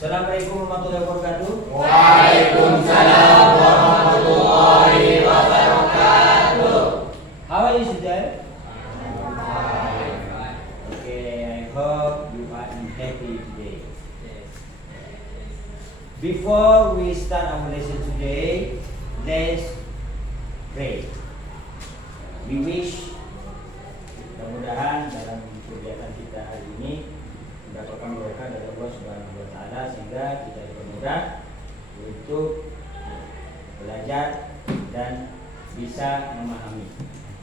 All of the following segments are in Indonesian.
Assalamualaikum warahmatullahi wabarakatuh. Waalaikumsalam warahmatullahi wabarakatuh. How are you today? Okay, I hope you are happy today. Before we start our lesson today, let's pray. We wish mudah-mudahan dalam kegiatan kita hari ini mendapatkan berkah dari Allah Subhanahu wa taala sehingga kita dipermudah untuk belajar dan bisa memahami.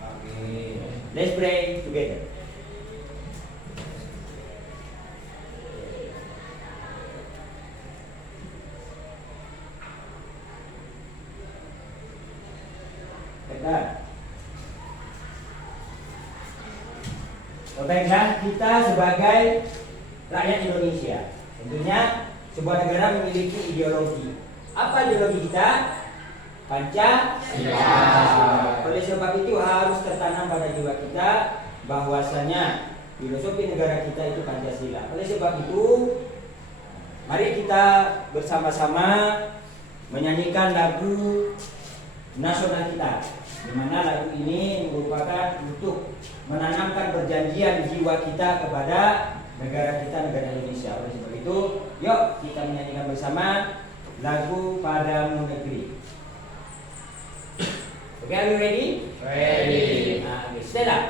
Amin. Let's pray together. Baiklah, kita sebagai rakyat Indonesia, tentunya sebuah negara memiliki ideologi. Apa ideologi kita? Pancasila. Oleh sebab itu harus tertanam pada jiwa kita bahwasanya filosofi negara kita itu Pancasila. Oleh sebab itu, mari kita bersama-sama menyanyikan lagu nasional kita, di mana lagu ini merupakan untuk menanamkan perjanjian jiwa kita kepada negara kita, negara Indonesia. Oleh sebab itu, yuk kita menyanyikan bersama lagu Padamu Negeri. Okay, are you ready? Ready. Okay, stand up.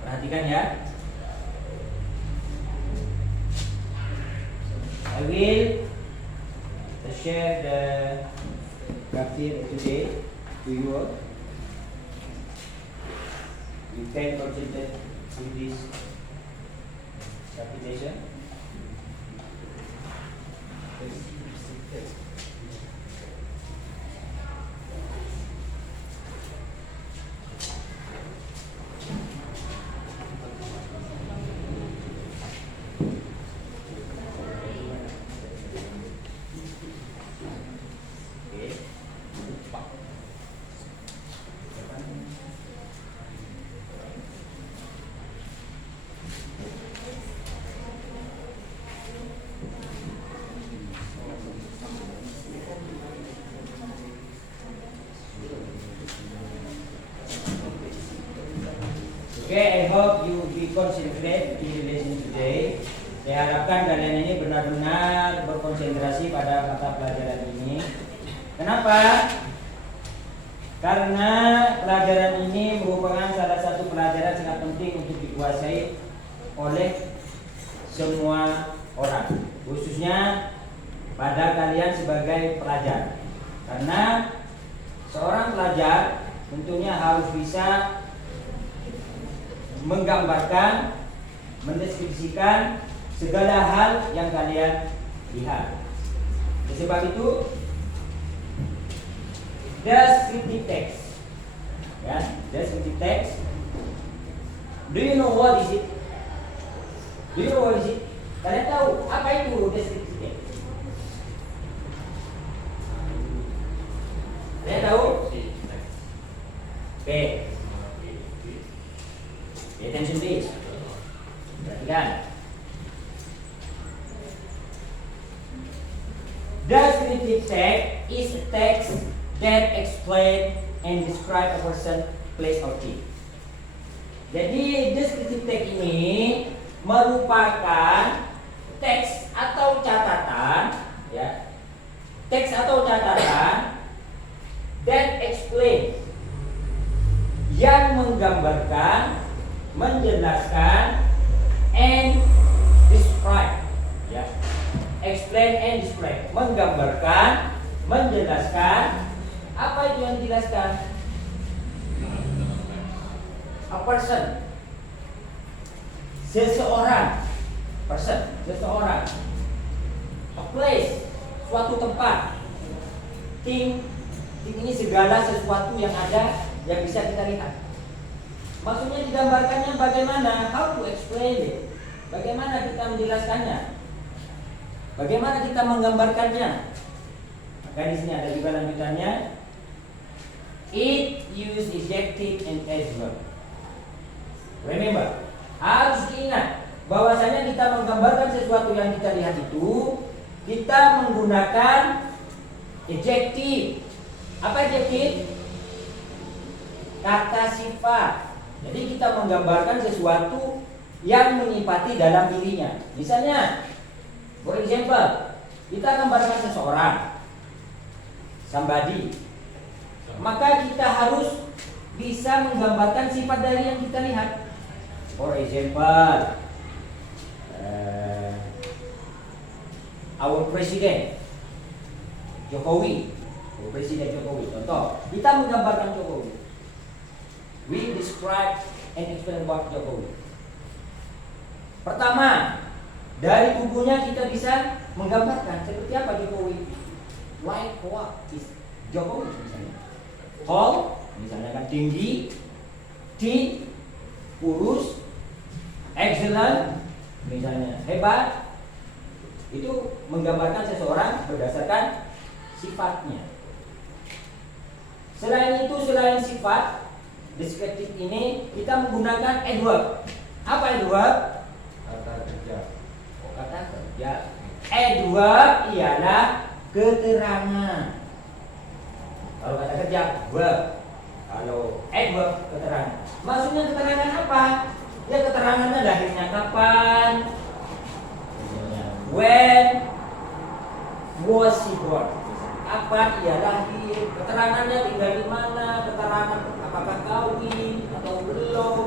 Perhatikan ya. I will share the graphic today to you all. You can concentrate in this presentation. hope you be concentrate in lesson today. Saya harapkan kalian ini benar-benar berkonsentrasi pada mata pelajaran ini. Kenapa? Karena pelajaran ini merupakan salah satu pelajaran sangat penting untuk dikuasai oleh semua orang, khususnya pada kalian sebagai pelajar. Karena seorang pelajar tentunya harus bisa menggambarkan, mendeskripsikan segala hal yang kalian lihat. Sebab itu descriptive text, ya, descriptive text. Do you know what is it? Do you know what is it? Kalian tahu apa itu descriptive text? Kalian tahu? Oke. Pay attention please. Perhatikan. Descriptive text is a text that explain and describe a person, place, or thing. Jadi descriptive text ini merupakan teks atau catatan, ya, teks atau catatan that explain, yang menggambarkan, menjelaskan, and describe, ya, explain and describe, menggambarkan, menjelaskan. Apa itu yang dijelaskan? A person, seseorang, person, seseorang. A place, suatu tempat. Thing ini segala sesuatu yang ada yang bisa kita lihat. Maksudnya digambarkannya bagaimana? How to explain it? Bagaimana kita menjelaskannya? Bagaimana kita menggambarkannya? Maka di sini ada juga lanjutannya. It use adjective and adverb. Remember, harus diingat bahwasanya kita menggambarkan sesuatu yang kita lihat itu kita menggunakan adjective. Apa adjective? Kata sifat. Jadi kita menggambarkan sesuatu yang menyifati dalam dirinya. Misalnya, for example, kita gambarkan seseorang, somebody. Maka kita harus bisa menggambarkan sifat dari yang kita lihat. For example, our president Jokowi. Presiden Jokowi. Contoh, kita menggambarkan Jokowi. We describe and explain about Jokowi. Pertama, dari tubuhnya kita bisa menggambarkan seperti apa Jokowi. Like what is Jokowi misalnya. Tall, misalnya kan tinggi, thin, kurus, excellent, misalnya hebat. Itu menggambarkan seseorang berdasarkan sifatnya. Selain itu, selain sifat deskriptif ini, kita menggunakan adverb. Apa adverb? Kata kerja. Oh, kata kerja. Adverb ialah keterangan. Kalau kata kerja, verb. Kalau adverb, keterangan. Maksudnya keterangan apa? Ya keterangannya lahirnya kapan? When was he born? Kapan ia lahir? Keterangannya tinggal di mana? Keterangan apakah kawin atau belum?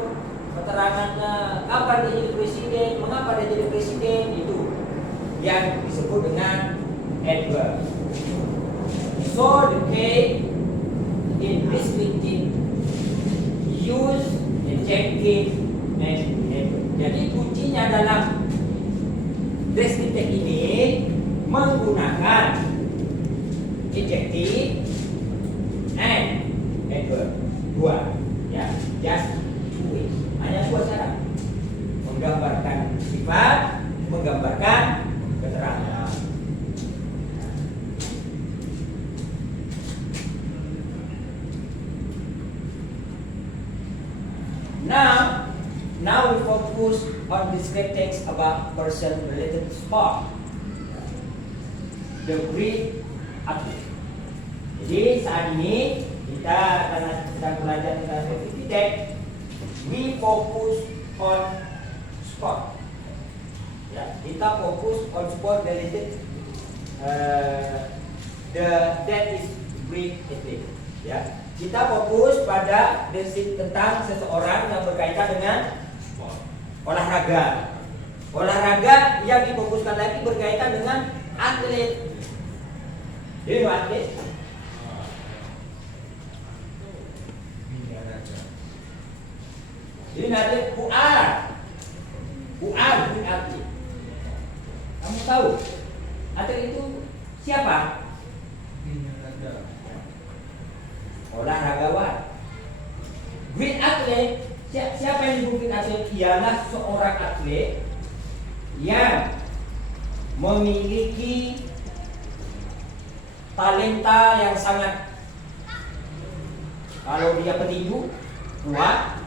Keterangannya kapan dia jadi presiden? Mengapa dia jadi presiden? Itu yang disebut dengan adverb. So the case in descriptive use adjective and adverb. Jadi kuncinya dalam deskriptif ini menggunakan adjective and adverb. Dua, ya, just two ways. Hanya dua cara. Menggambarkan sifat, menggambarkan keterangan. Now we focus on descriptive text about person related to sport. The brief update. Jadi saat ini kita karena sedang belajar tentang descriptive text, we focus on sport. Ya, kita fokus on sport related that is great athlete. Ya, kita fokus pada tentang seseorang yang berkaitan dengan olahraga. Olahraga yang difokuskan lagi berkaitan dengan atlet. Jadi atlet. Jadi atlet puar atlet. Kamu tahu atlet itu siapa? Olahragawan. Great atlet. Siapa yang disebut atlet? Ialah seorang atlet yang memiliki talenta yang sangat. Kalau dia petinju, kuat.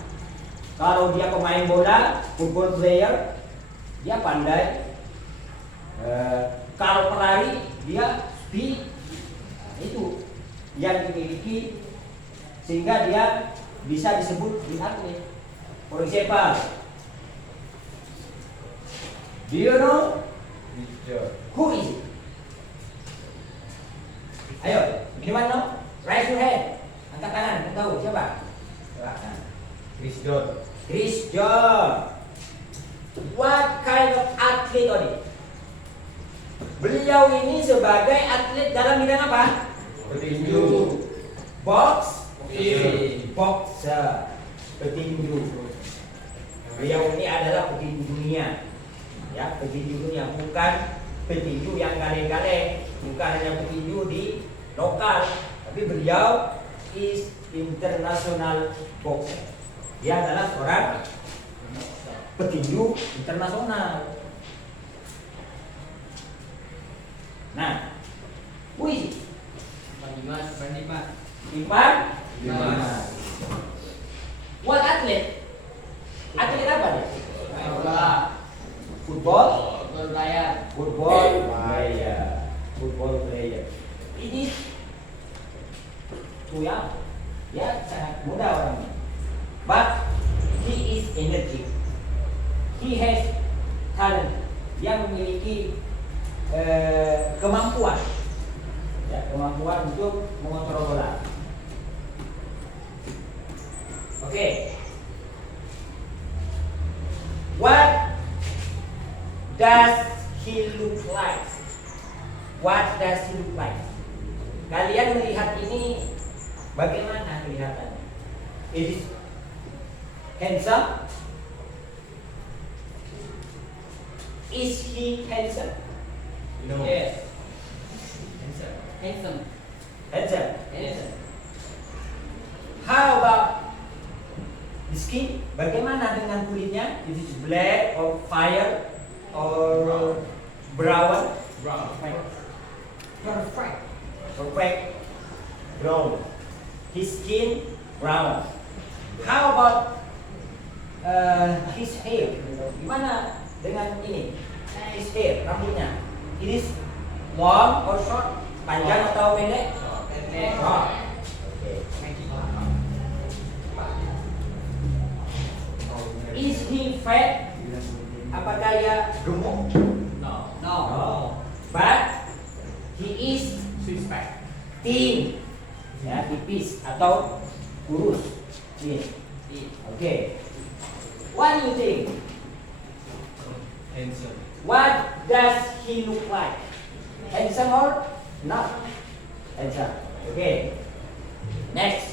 Kalau dia pemain bola, football player, dia pandai. Kalau pelari, dia speed. Itu yang dimiliki sehingga dia bisa disebut atlet. For example, do you know who is it? Ayo, gimana no? Raise your hand. Angkat tangan, kamu tahu siapa? Chris John. What kind of athlete are they? Beliau ini sebagai atlet dalam bidang apa? Petinju. Boxer. Petinju. Beliau ini adalah petinju dunia. Ya, petinju dunia, bukan petinju yang galeng-galeng, bukan hanya petinju di lokal, tapi beliau is international boxer. Dia adalah seorang petinju internasional. Nah, who is it? Ivan Dimas. What atlet? Atlet apa dia? Football player. Ini young. Ya, sangat muda orangnya. But he is energetic. He has talent. Dia memiliki kemampuan. Ya, kemampuan untuk mengontrol bola. Oke. What does he look like? What does he look like? Kalian melihat ini bagaimana kelihatannya? Is it handsome? Is he handsome? No. Yes. Handsome. Yes. How about the skin? Bagaimana dengan kulitnya? Is it black or fire or brown? Perfect. Brown. His skin brown. How about his hair? Gimana dengan ini? His hair, rambutnya. It is long or short? Panjang atau pendek? Short. Is he fat? Apakah dia gemuk? No. But he is thin. Ya, tipis atau kurus. Thin. Okay. What do you think? Handsome. What does he look like? Handsome or not? Handsome. Okay. Next.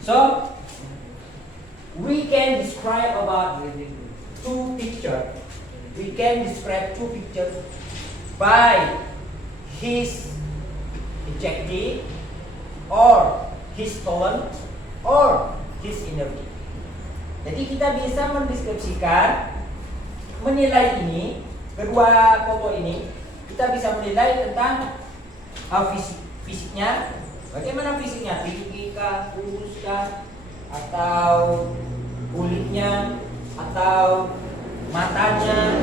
So we can describe about two pictures. We can describe two pictures by his objective or his talent or his energy. Jadi kita bisa mendeskripsikan, menilai ini, kedua foto ini, kita bisa menilai tentang fisiknya, bagaimana fisiknya, tinggi kah, kurus kah, atau kulitnya, atau matanya,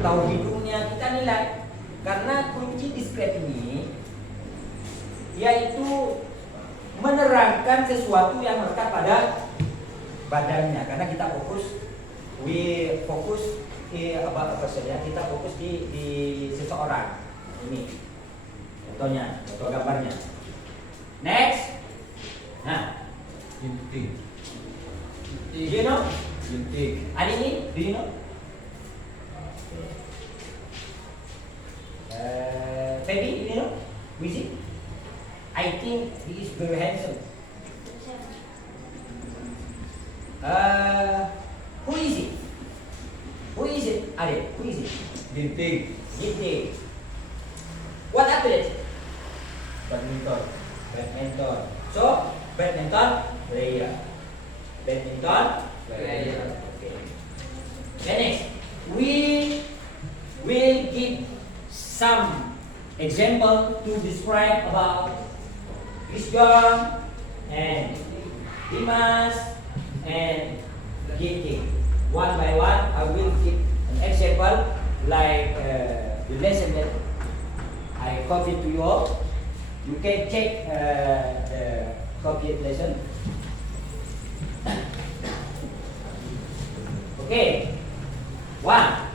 atau hidungnya, kita nilai. Karena kunci describe ini yaitu menerangkan sesuatu yang melekat pada badannya, karena kita fokus kita fokus di seseorang. Ini contohnya, contoh gambarnya. Next. Nah, Ginting. do you know? Ginting. Hari ini, do you know? Baby, do you know? Who is it? I think he is very handsome. Who is it? Who is it? Ade, who is it? Ginting. Ginting. What athlete? Badminton. Badminton. So, badminton player. Badminton Player. Okay. Okay, next. We will give some example to describe about Christian and Dimas and Ginting. One by one, I will give an example like the lesson that I copied to you all. You can check the copied lesson. Okay. One.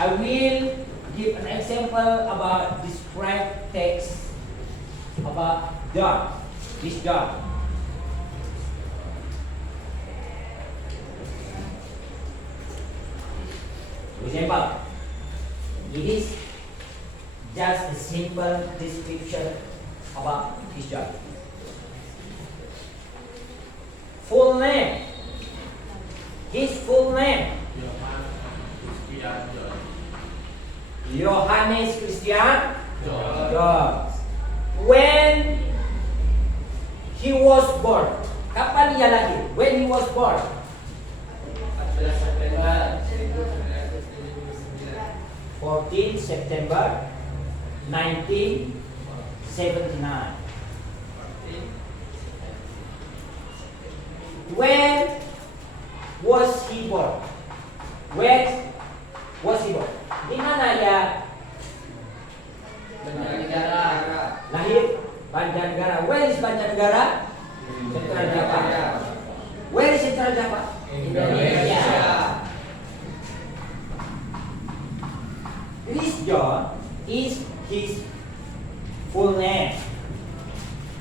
I will give an example about describe text about dog. This dog. For example, it is just a simple description about his job. Full name. His full name. Johannes Christian George. When he was born. Kapan dia lahir? When he was born. 14 September 1979. When was he born? When was he born? Di mana ya lahir? Banjarnegara. Where is Banjarnegara? Central Java. Where is Central Java? Indonesia. Chris John is his full name,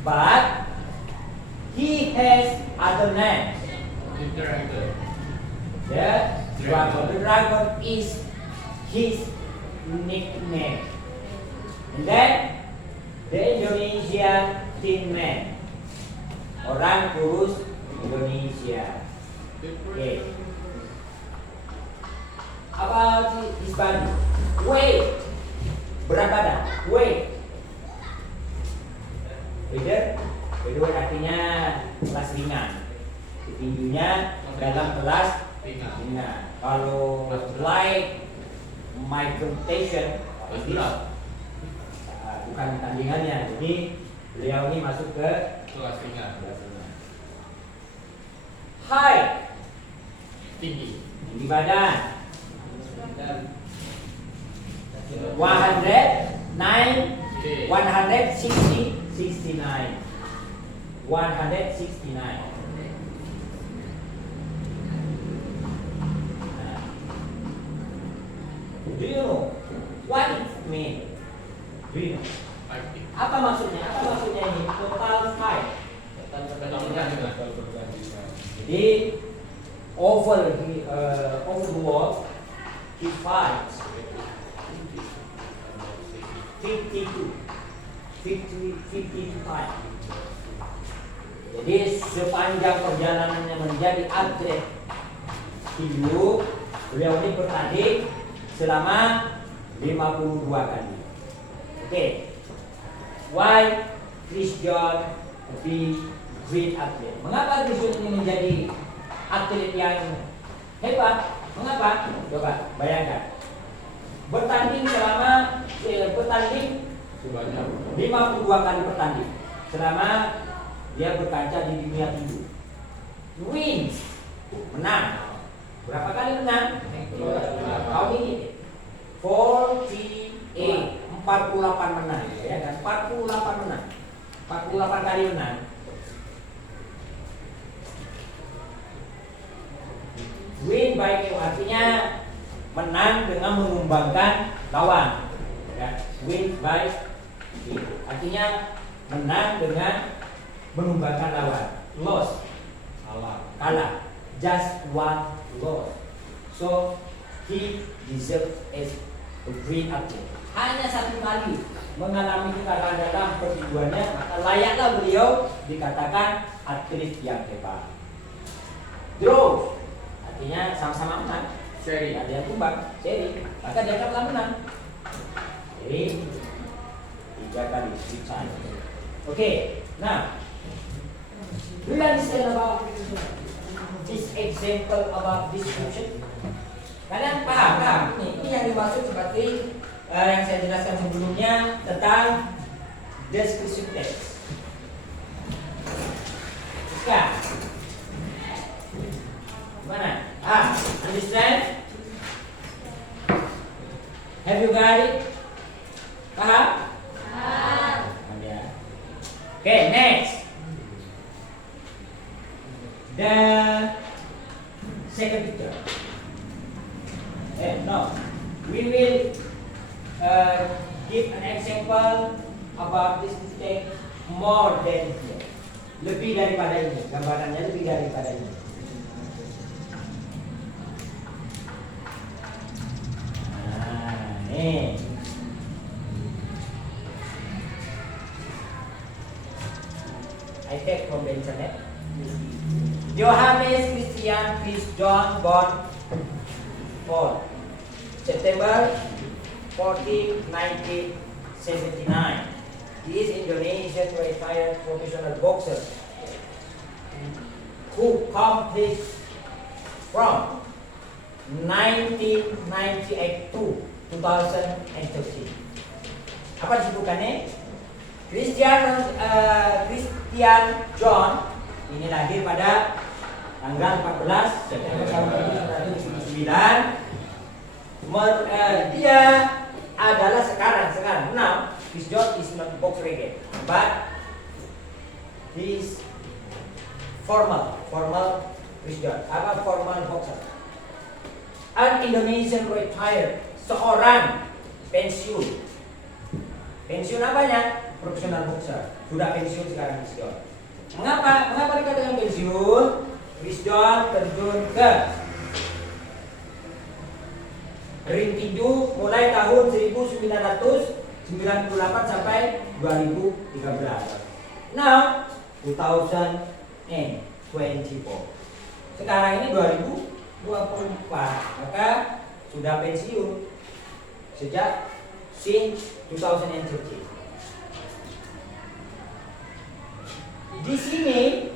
but he has other names. The dragon is his nickname. And then the Indonesian Tin Man, orang kurus Indonesia. Okay. About his body, weight, berat badan, weight. Weight artinya kelas ringan. Tinjunya dalam kelas ringan. Kalau light Michael Tyson bukan tandingannya, jadi beliau ini masuk ke Kelas ringan. height, Tinggi. tinggi badan 169. Do you know what it means? Do you know? Apa maksudnya? Apa maksudnya ini? Total height. Jadi over the wall he fights 52 times. Jadi sepanjang perjalanannya menjadi atlet tinju, beliau ini bertanding selama 52 kali. Oke. Why Christian be great athlete? Mengapa Christian ini menjadi atlet yang hebat? Mengapa? Coba bayangkan. Bertanding 52 kali bertanding selama dia berkaca di dunia tinju. Wins, menang. Berapa kali menang? Tahun ini 48 menang, ya kan? 48 menang. 48 kali menang. artinya menang dengan menumbangkan lawan. Ya, win by defeat. Artinya menang dengan menumbangkan lawan. Loss, kalah. Just one loss. So he deserves a great athlete. Hanya satu kali mengalami kekalahan dalam pertinjuannya, maka layaklah beliau dikatakan atlet yang hebat. Draw, artinya sama-sama menang. Seri. Ada yang tumbang, seri, maka dia telah menang. Jadi 3 kali dicari. Oke, nah, do you understand about this example about description? Kalian paham? Ini yang dimaksud seperti yang saya jelaskan sebelumnya tentang description text. Sekarang, gimana? Understand? Have you got it? Paham? Paham ya. Okay, next. The second picture. No, we will give an example about this text more than here. Lebih daripada ini, gambarannya lebih daripada ini. Nih. I take from the internet. Johannes Christian Chris John born 4 September 14, 1979. He is Indonesian retired professional boxer who competed from 1998 to 2013. Apa disebutkannya? Christian John ini lahir pada tanggal 14 September tahun 1979. Dia adalah sekarang now Chris John is not box again, but he is formal Chris John. Apa formal boxer? An Indonesian retired, seorang pensiun. Pensiun apanya? Profesional boxer. Sudah pensiun sekarang Chris John. Mengapa dikatakan pensiun? Chris John terjun ke ring tinju mulai tahun 1998 sampai 2013. Now 2024. Sekarang ini 2024, maka sudah pensiun sejak since 2013. Di sini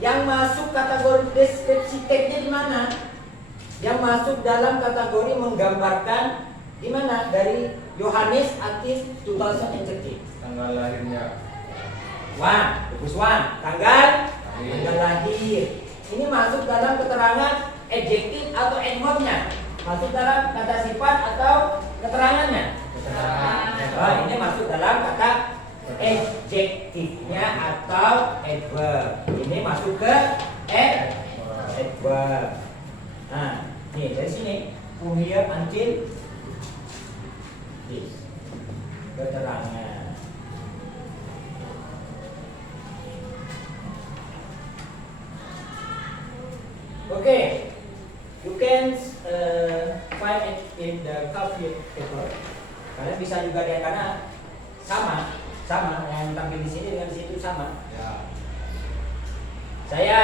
yang masuk kategori deskripsi teksnya di mana? Yang masuk dalam kategori menggambarkan di mana? Dari Yohanes Akis 2013. Tanggal lahirnya. Tanggal lahir. Ini masuk dalam keterangan adjektif atau adverbnya. Masuk dalam kata sifat atau keterangannya. Ini masuk dalam kata adjektifnya atau adverb. Ini masuk ke adverb. Nah, nih dari sini from here until this keterangan. Okay, you can find it in the coffee paper. Kalian bisa juga lihat karena sama yang tampil di sini dengan di situ sama. Ya. Saya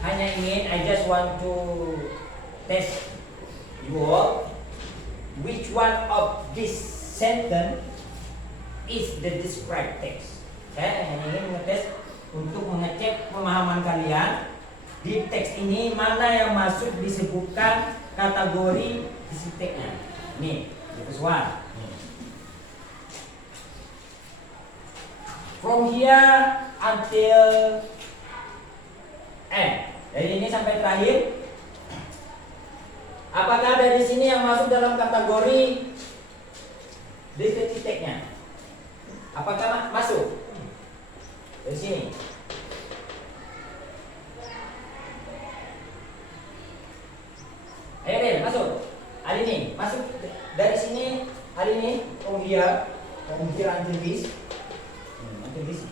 hanya ingin, I just want to test you all, which one of this sentence is the described text. Saya hanya ingin mengetes untuk mengecek pemahaman kalian di teks ini mana yang masuk disebutkan kategori isi teksnya. Nih, this one. From here until end. Dari ini sampai terakhir. Apakah ada di sini yang masuk dalam kategori deskripsi teksnya? Apakah masuk? Dari sini. Ayo Del, masuk. Alini, masuk dari sini. Alini, from here until this. Until this.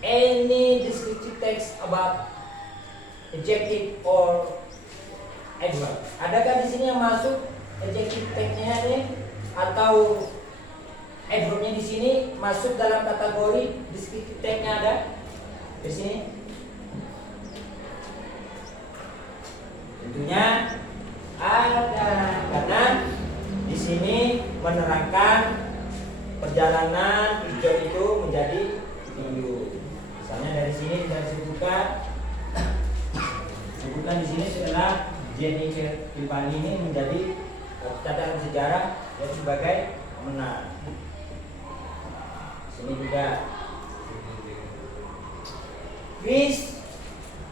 Any descriptive text about adjective or adverb. Adakah di sini yang masuk adjective text-nya nih atau adverb-nya di sini masuk dalam kategori descriptive text-nya ada di sini? Tentunya ada, karena di sini menerangkan perjalanan John itu menjadi video. Misalnya dari sini kita sebutkan di sini setelah Jennifer Tiffany ini menjadi catatan sejarah dan sebagai pemenang. Sini juga Chris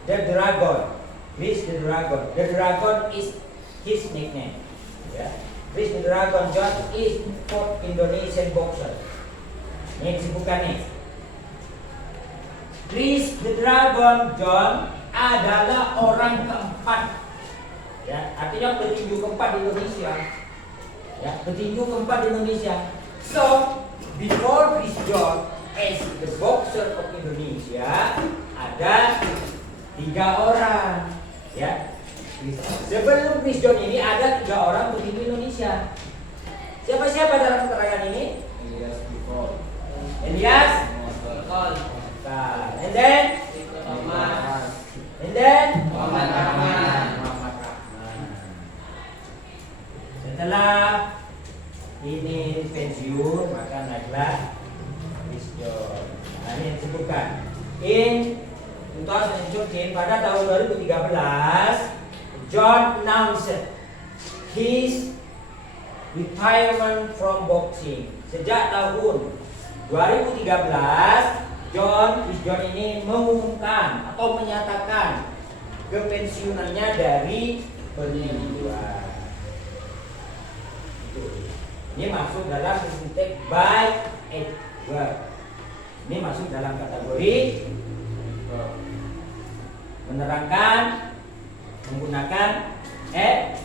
the Dragon. Chris the Dragon. The Dragon is his nickname. Ya. Chris the Dragon John is fourth Indonesian boxer. Ini disebutkan nih. Chris the Dragon John adalah orang keempat. Ya, artinya petinju keempat di Indonesia. Ya, petinju keempat di Indonesia. So, before Chris John as the boxer of Indonesia ada 3 orang. Ya. Sebelum Chris John ini ada 3 orang petinju Indonesia. Siapa-siapa dalam keterangan ini? Elias Before. Elias, and then, Muhammad Rahman. Setelah ini pensiun maka naiklah Chris John. Nah, ini yang disebutkan. In 2013 pada tahun 2013 John announced his retirement from boxing. Sejak tahun 2013 Chris John ini mengumumkan atau menyatakan kepensiunannya dari petinjuan. Ini masuk dalam konteks by adverb. Ini masuk dalam kategori menerangkan menggunakan adverb.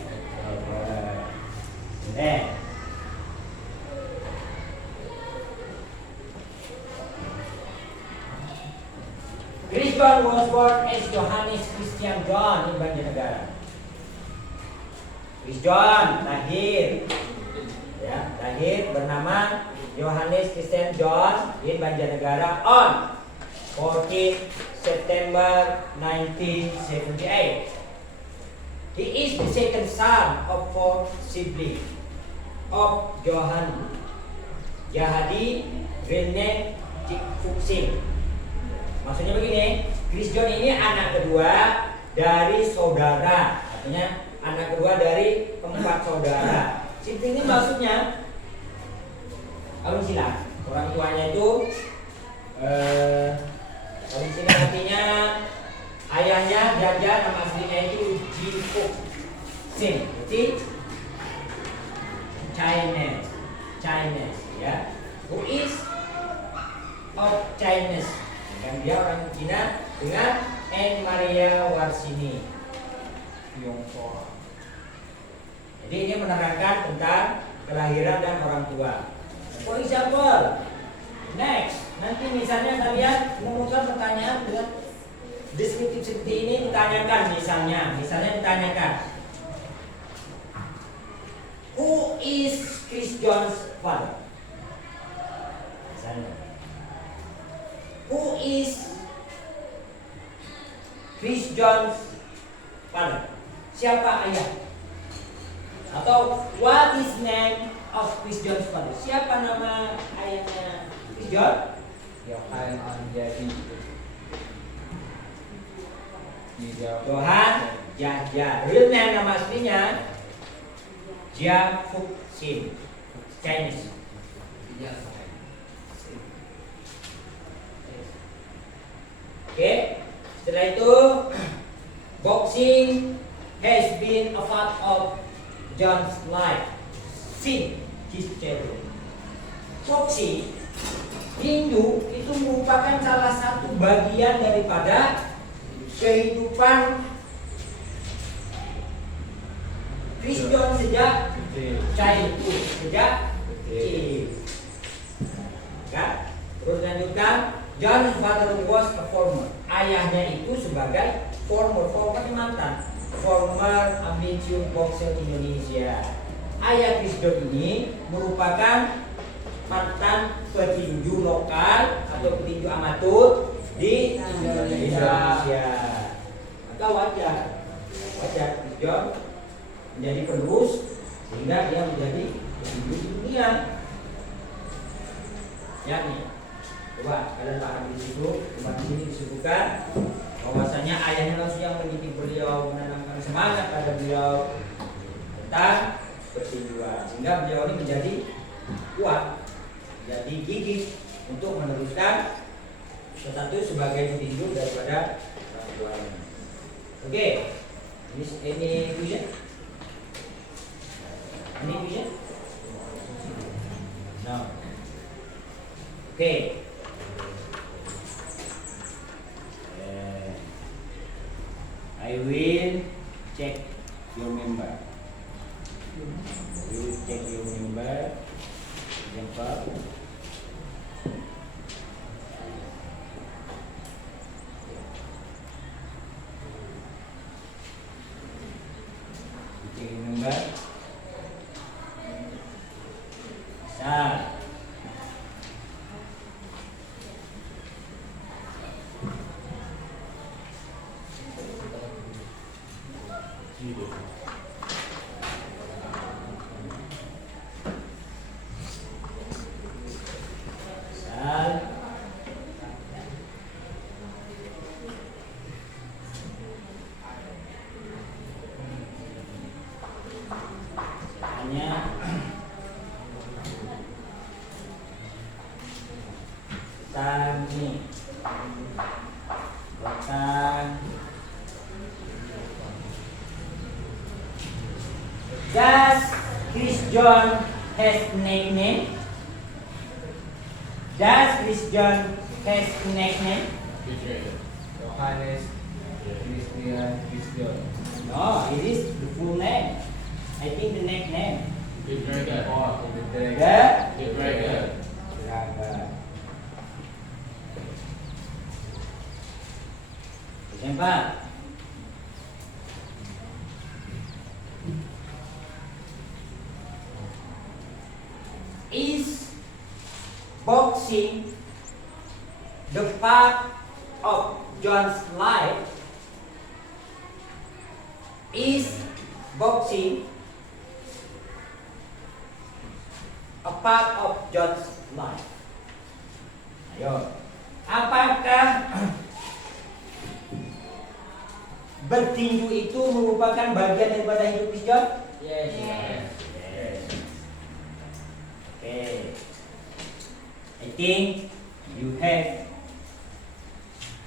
Chris John was born as Johannes Christian John in Banjarnegara. Chris John lahir bernama Johannes Christian John in Banjarnegara on 14 September 1978. He is the second son of 4 siblings of Johan Jahadi, real name Cik Fuxing. Maksudnya begini, Chris John ini anak kedua dari saudara, artinya anak kedua dari 4 saudara. Sibling ini maksudnya kawin silang. Orang tuanya itu kawin silang, artinya ayahnya Jaja, nama aslinya itu Ji Fuk Sin, jadi Chinese, ya. Who is of Chinese, dan dia orang Cina dengan Anne Maria Warsini Tiongkok. Jadi ini menerangkan tentang kelahiran dan orang tua. For example, next, nanti misalnya kalian menemukan pertanyaan dengan deskriptif seperti ini, ditanyakan misalnya ditanyakan, who is Chris John's father? Misalnya, who is Chris John's father? Siapa ayah? Atau what is name of Chris John's father? Siapa nama ayahnya Chris John? Johan Anjadi. Johan Yahya. Real name, nama aslinya Jia Fuk Sin, Chinese. Oke. Setelah itu boxing has been a part of John's life since his childhood. Boxing Hindu itu merupakan salah satu bagian daripada kehidupan Chris John sejak Kecil. childhood, sejak Kecil. kecil. Kan? Terus lanjutkan, John's father was a former. Ayahnya itu sebagai former mantan, former amateur boxer Indonesia. Ayah Chris John ini merupakan mantan petinju lokal atau petinju amatur di Indonesia. Maka wajar Chris John menjadi penerus sehingga dia menjadi petinju dunia. Ya nih, coba kalian paham di situ. Cuma di sini disebutkan bahwasanya ayahnya langsung yang mendidik beliau, menanamkan semangat pada beliau tentang pertinjuan, sehingga beliau ini menjadi kuat, jadi gigih untuk meneruskan status sebagai petinju daripada orang tuanya. Oke, ini question. Any question? No. Okay. I will check your member. You will check your member. Example. You check your member. Start. Start. Hanya nih belakang. Does Chris John has nickname? Does Chris John has nickname? Johannes Christian Chris John. No, it is the full name. I think the nickname. The Dragon. Oh, the Dragon. The The Dragon. Dragon. Example. Is boxing the part of John's life? Is boxing a part of John's life? Ayo, apakah bertinju itu merupakan bagian daripada hidup Chris John? Yes. Yes. Okay. I think you have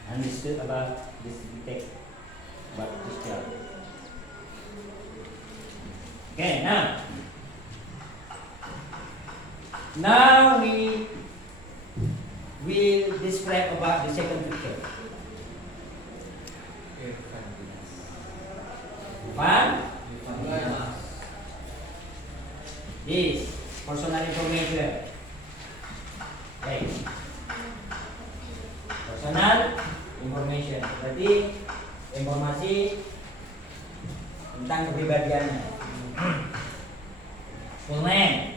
understood about this text about Chris John. Okay, now we will describe about the second picture. Fun? This personal information. Okay. Personal information. Berarti informasi tentang kepribadiannya. Full name.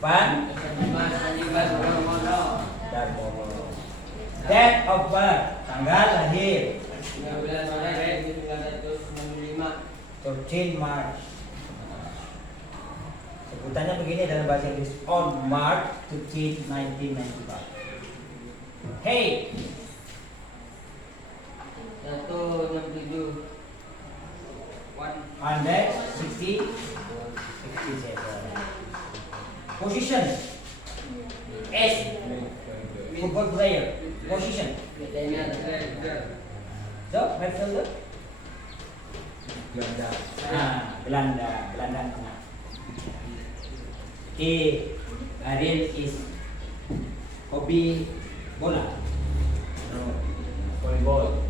Fun? Darmono. Date of birth. Tanggal lahir. 13 March. Sebutannya begini dalam bahasa Inggris, on March 13, 1995. Hey, 167. 167. Position S, football player. Position, so midfielder. Belanda tengah. Ariel is hobi bola. Volleyball.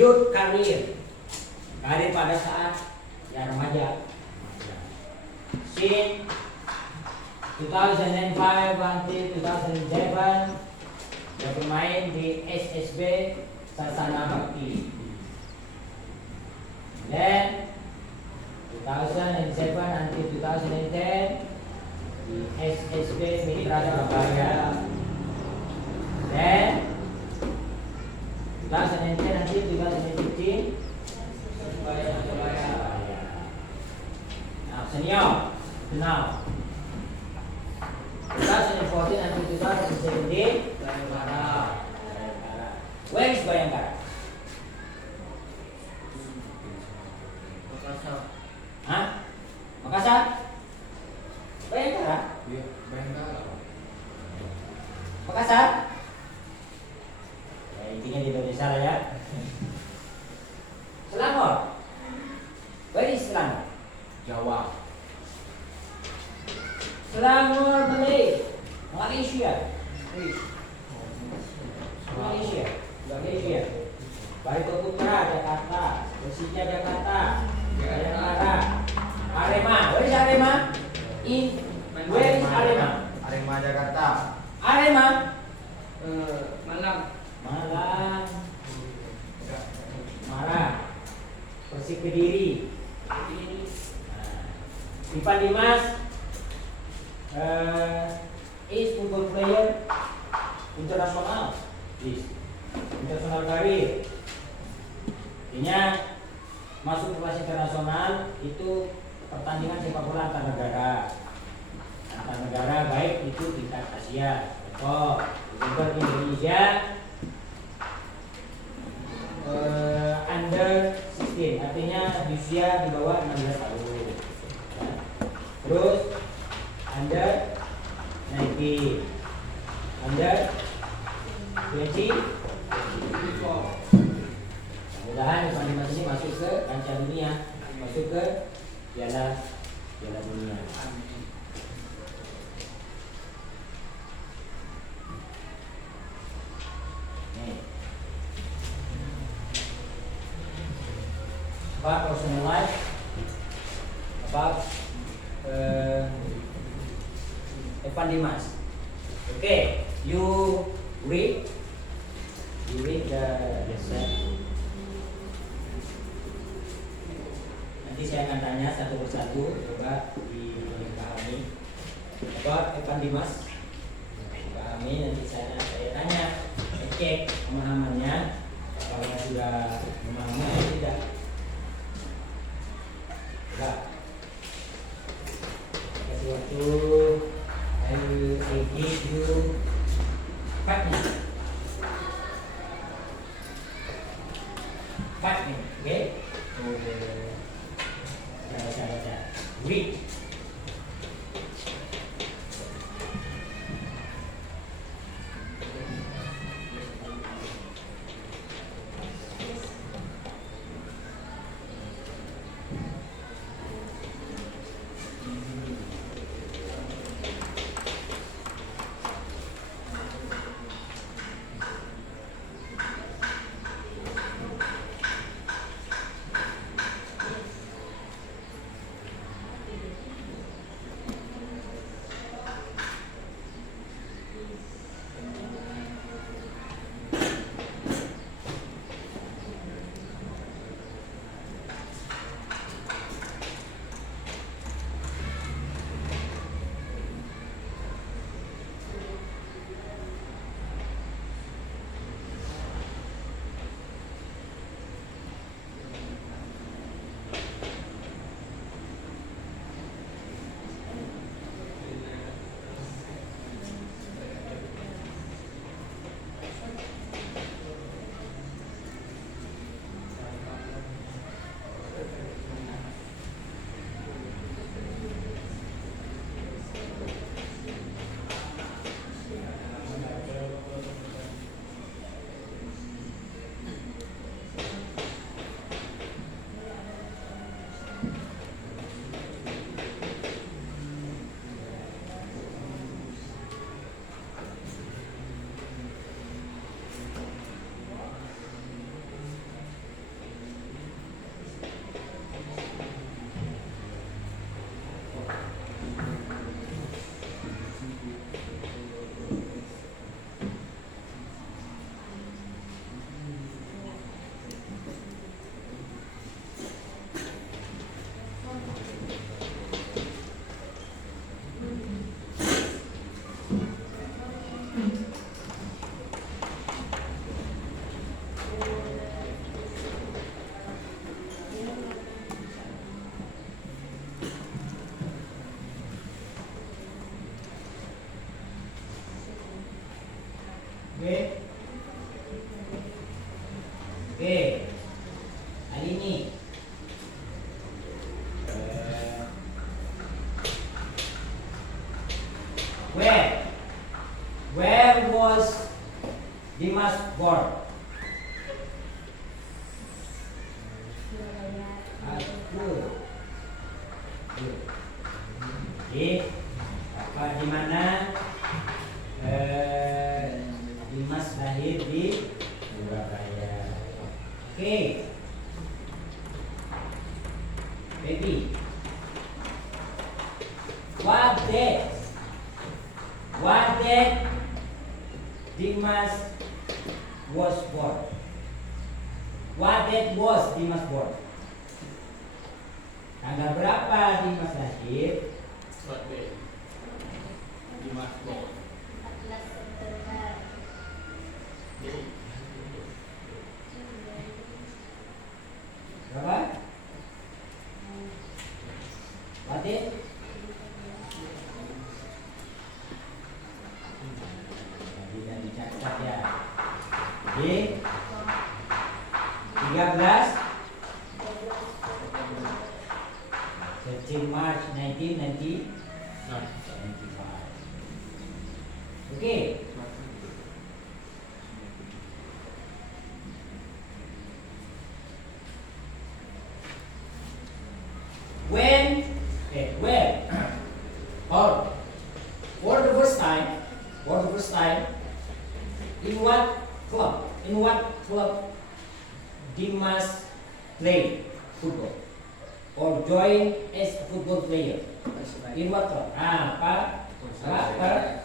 youth career, karir pada saat ya remaja. Since 2005 until 2007 dia bermain di SSB Sasana Bakti. Then 2007 until 2010 di SSB Mitra Surabaya. Then 2010 until 2015 Surabaya. Now senior now 2014 until 2017 Bayangkara. Where is Bayangkara? Makassar. Hah? Makassar? Bayangkara? Iya, Bayangkara. Makassar? Ya, intinya di Indonesia lah ya. Selangor? Where is Selangor? Jawa. Selangor Malaysia. Malaysia. Baritoputra Jakarta, Persija Jakarta, Bayangkara, Arema. Where is Arema? Where is Arema? Arema Jakarta. Arema Malang. Malang. Persik Kediri. Ivan Dimas is football player internasional. Internasional karir. Artinya masuk kelas internasional itu pertandingan sepak bola antar negara. Antar negara baik itu tingkat Asia. Contoh, Super Indonesia under 16, artinya di usia di bawah 16 tahun. Ya. Terus under 19, under 20. Mudah-mudahan Ivan Dimas ini masuk ke kancah dunia, masuk ke piala dunia. Nih. About personal life, about Evan Dimas. Okay, you read the lesson. Nanti saya akan tanya satu persatu, coba dipahami. About Evan Dimas, dipahami. Nanti saya tanya, cek pemahamannya. Kalau sudah memahami atau tidak. Coba. Kasih waktu. I give you 5 minutes. 5 minutes, okay? Baca. Read. Alini. Where was Dimas born? Good. Oke, apa di mana Dimas lahir di Surabaya? Oke, baby. What date Dimas was born? What date was Dimas born? Tanggal berapa Dimas lahir? Dimas Bor. 14 September. Berapa? What date? Tidak dicatat ya. Oke. 13 March 1995. Oke. When or for the first time in what club Dimas play football or join as a football player? In what club?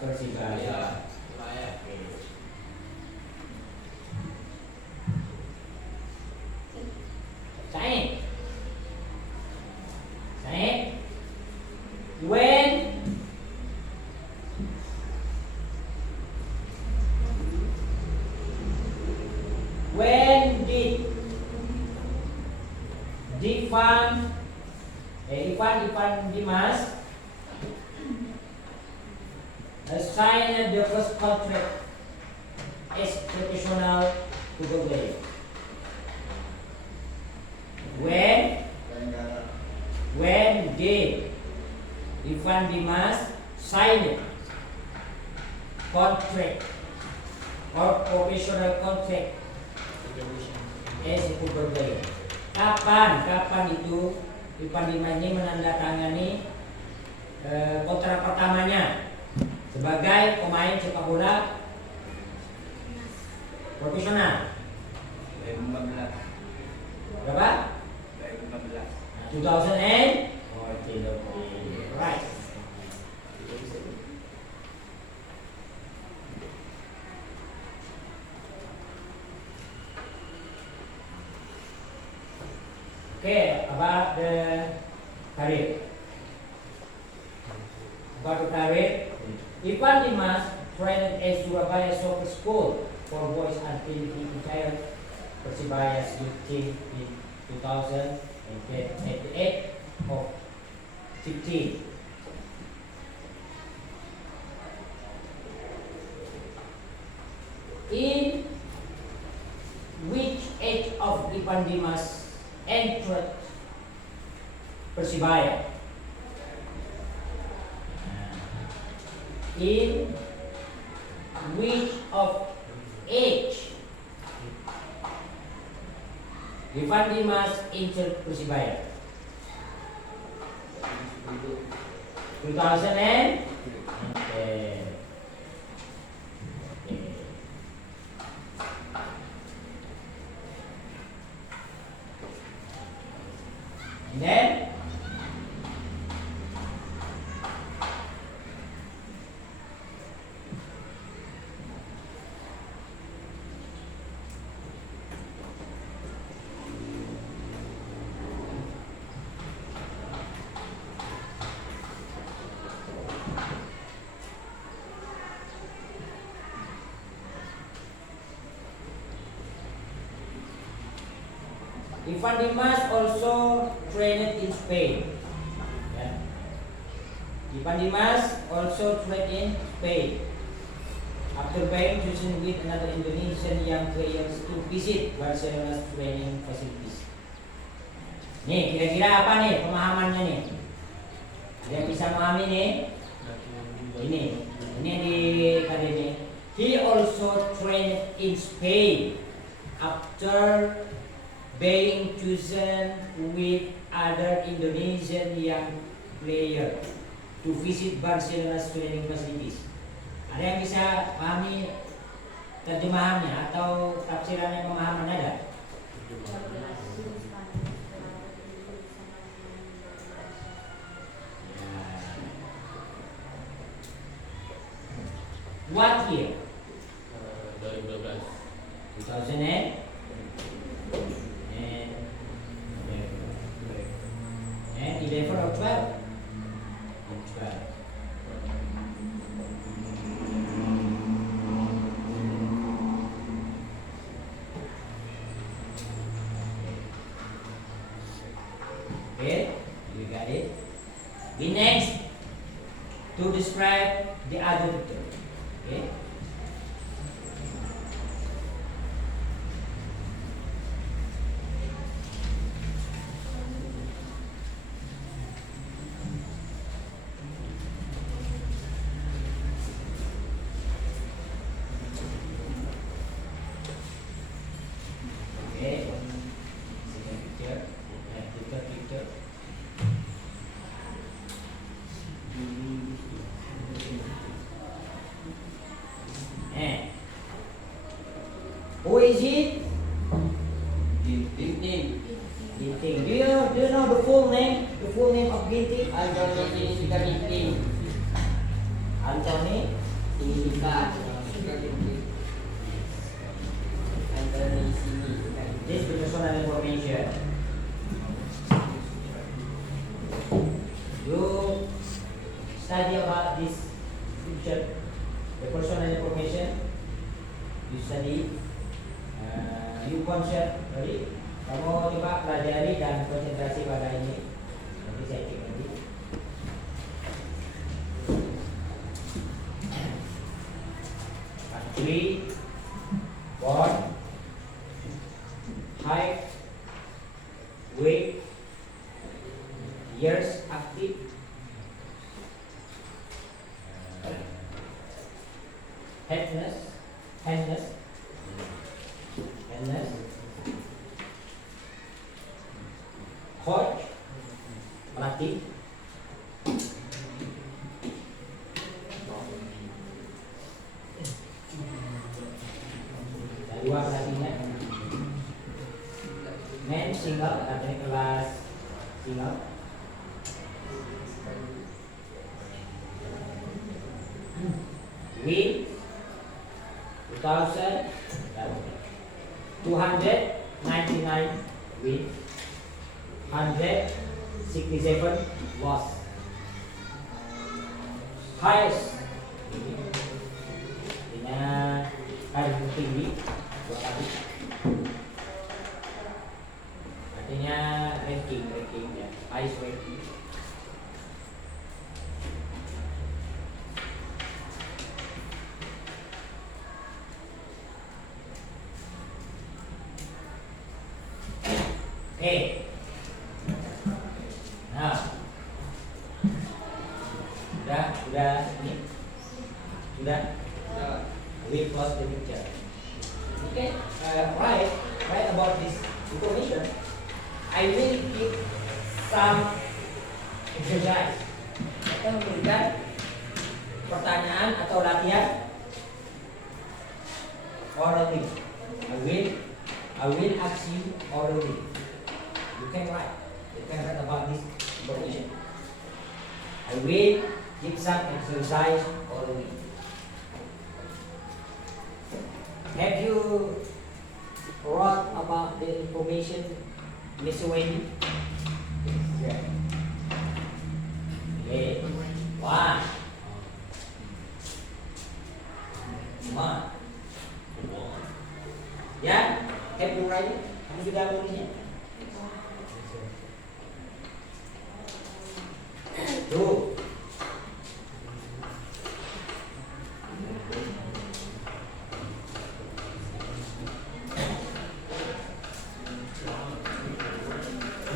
Persibaya. Said. When did Ivan Dimas signed the first contract as professional football player? When did Ivan Dimas sign contract or professional contract as a football player? Kapan itu Ivan Dimas ini menandatangani kontrak pertamanya sebagai pemain sepak bola profesional? 2015. Berapa? 2015. 2000 and right. Okay, about the career. Ivan Dimas trained at Surabaya Soccer School for boys until he retired Persibaya's youth team in 2000 and at the age of 15. In which age of Ivan Dimas entered Persibaya? In which of age Ivan Dimas entered Persibaya? 2000 and then Ivan Dimas also trained in Spain. Yeah. Ivan Dimas also trained in Spain. After being chosen with another Indonesian young players to visit Barcelona's training facilities. Nih, kira-kira apa nih pemahamannya nih? Ada yang bisa memahami nih? Ini di tadi ini. He also trained in Spain after being chosen with other Indonesian young player to visit Barcelona's training facilities. Ada yang bisa pahami terjemahannya atau tafsirannya pemahamannya ada? What year? 2012. 2000 and 11 or 12? 12. Okay, you got it. The next to describe the other picture. Okay. Okay. Second picture. Third picture. Who is it? Ginting. Ginting. Do you know the full name? The full name of Ginting? Anthony Ginting. Anthony. This is the personal information. You study about this picture, the personal information. You study, you concept, sorry. Kamu coba pelajari dan konsentrasi pada ini. Nanti saya cek nanti. Three, born, height, weight, years active, handness, coach, pelatih, dua pelatihnya, men single, artinya kelas single, win 299 win, 167 loss. Highest artinya karir tinggi 2 kali, artinya ranking ya, highest ranking. Oke. Nah, sudah ini sudah we close the picture. Okay, write about this information. I will give some exercise. Kita memberikan pertanyaan atau latihan orally. I will ask you orally. You can write about this information. I will give some exercise orally. Have you wrote about the information, Miss Wendy? Yeah. Okay. One. Ya, have you write it? Kamu sudah menulisnya? Tuh.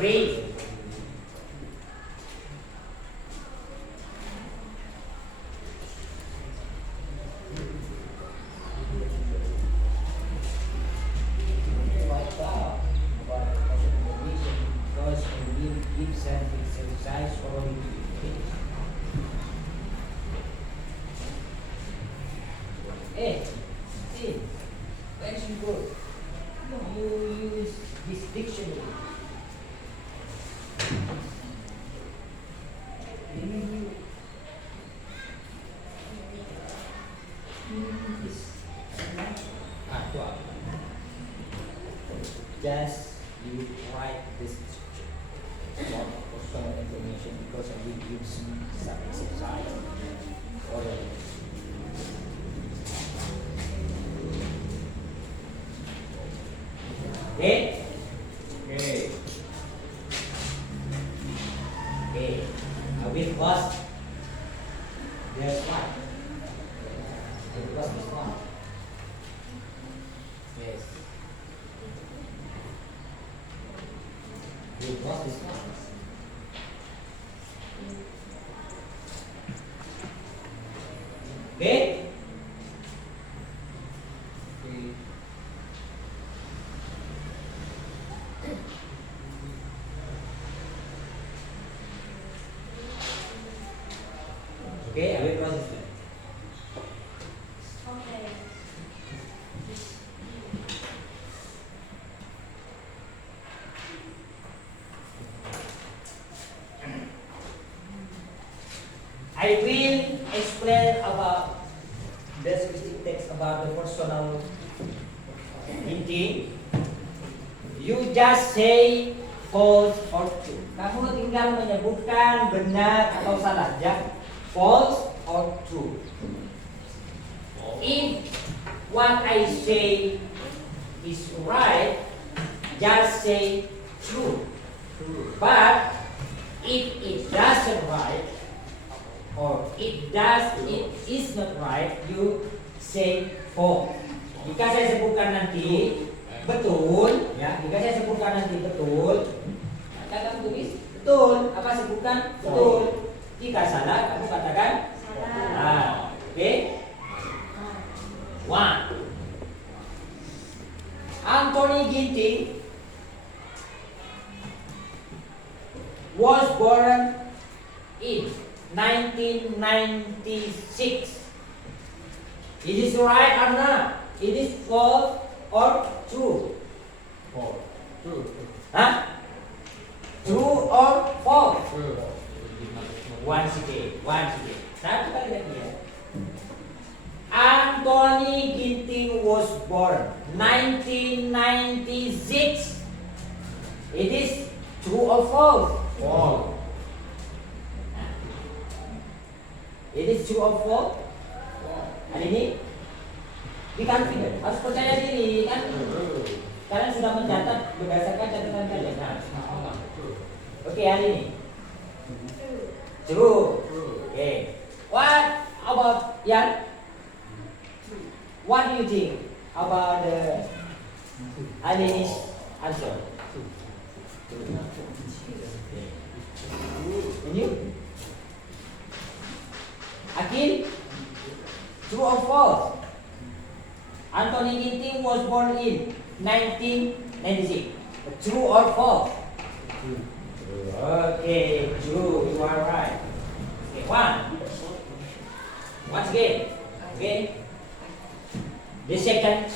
Great. Because we give self-exercise or see, very good. You use this dictionary. Just you write this sort of personal information because we give some exercise or okay. With was there's one. It was this one. Yes. It was this one. Okay. Okay, I will process it. Okay. I will explain about the specific text about the personal hinting. You just say false or true. Kamu tinggal menyebutkan benar atau salah aja. False or true. If what I say is right, just say true. But if it doesn't right or it is not right, you say false. Jika saya sebutkan nanti betul, ya, jika saya sebutkan nanti betul, maka kamu tulis betul. Apa sebutkan betul? Jika salah, kamu katakan salah. Oke? One. Anthony Ginting was born in 1996. Is this right or not? It is false or true? False. True. Huh? True or false? True. Once again. Satu kali lagi ya. Anthony Ginting was born 1996. It is true or false? False. It is true or false? Hari ini di confident, harus percaya diri kan? Kalian sudah mencatat berdasarkan catatan kalian. Nah, oke, hari ini true. Okay. What about Yan? What do you think about the Ali's answer? And you? Akil? True or false? Anthony Ginting was born in 1996. True or false? Okay, true. You are right. Okay, one. Once again. Okay. The second.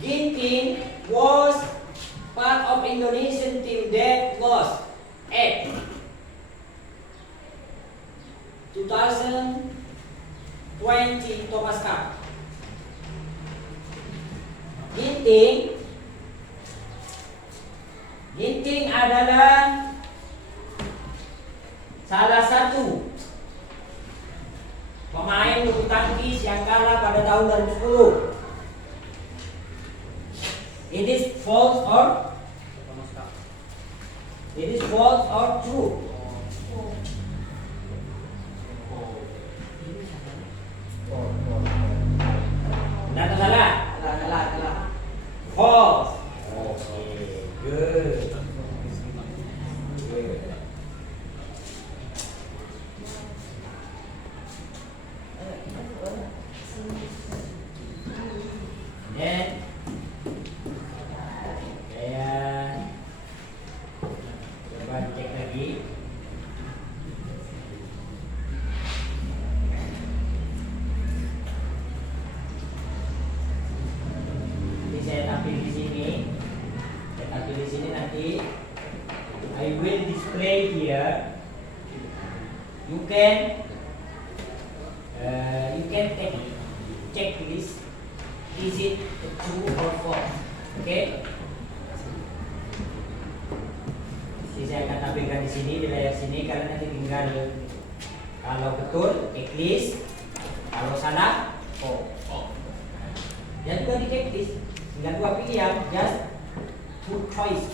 Ginting was part of Indonesian team that lost at 2020 Thomas Cup. Ginting adalah salah satu pemain bulu tangkis yang kalah pada tahun 2010. It is false or true? You can take checklist. Is it true or false? Okay. Jadi saya akan tampilkan di sini di layar sini, karena nanti tinggal kalau betul checklist, kalau salah false. Dan juga di checklist tinggal dua pilihan, just two choice.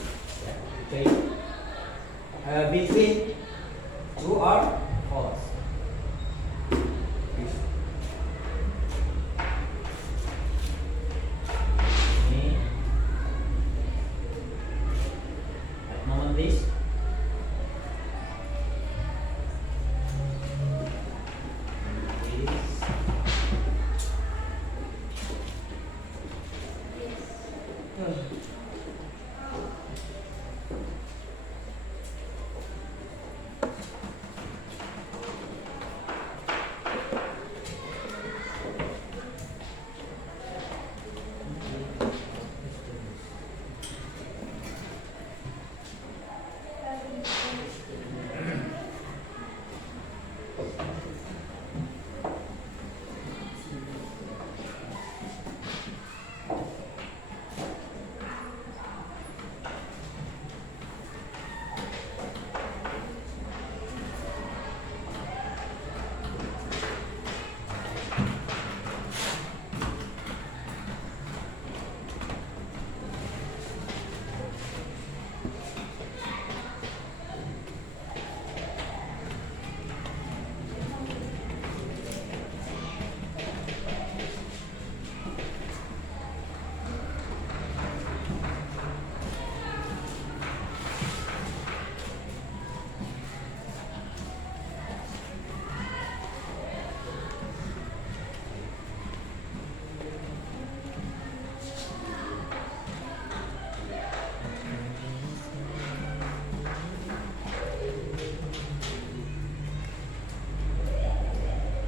Between true or false. Ini at moment please.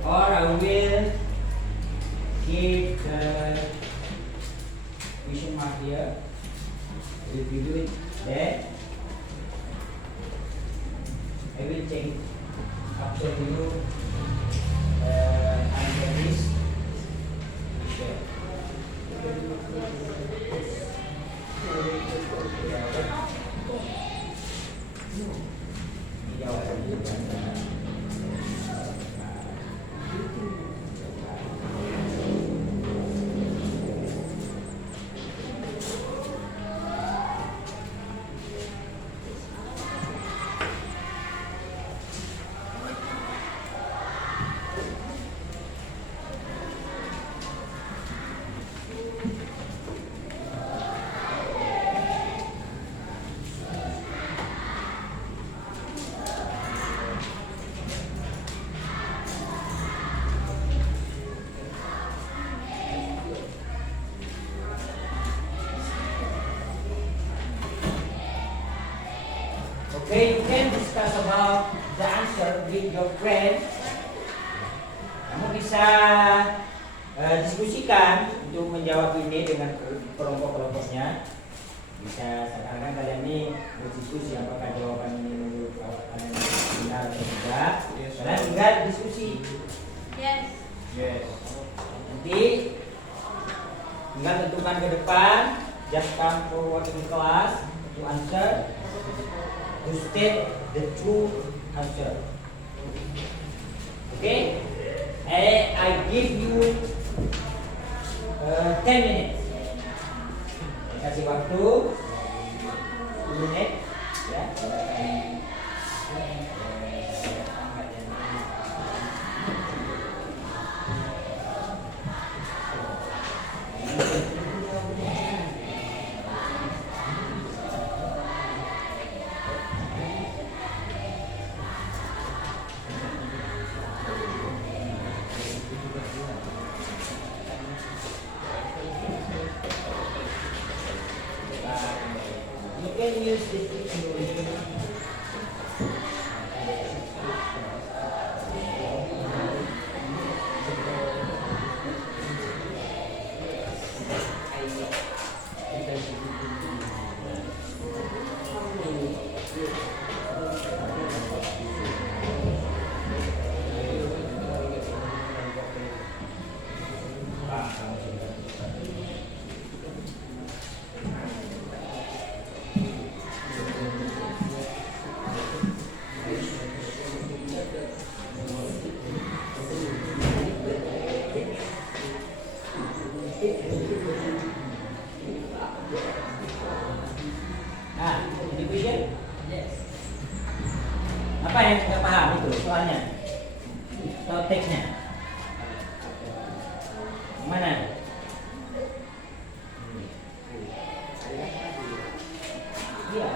Or I will keep the question mark here. If you do it there, I will change option to you answer this. Okay, you can discuss about the answer with your friend. Kamu bisa diskusikan untuk menjawab ini dengan kelompok-kelompoknya. Bisa sekarang kalian ini berdiskusi apakah jawaban ini menurut kalian benar atau tidak. Kalian tinggal diskusi. Yes. Yes. Nanti tinggal tentukan ke depan. Just come forward in class to answer. To state the true answer. Okay? I give you 10 minutes. Kasih waktu 10 menit ya. You can use this technology. Tahu teksnya? Mana? Iya.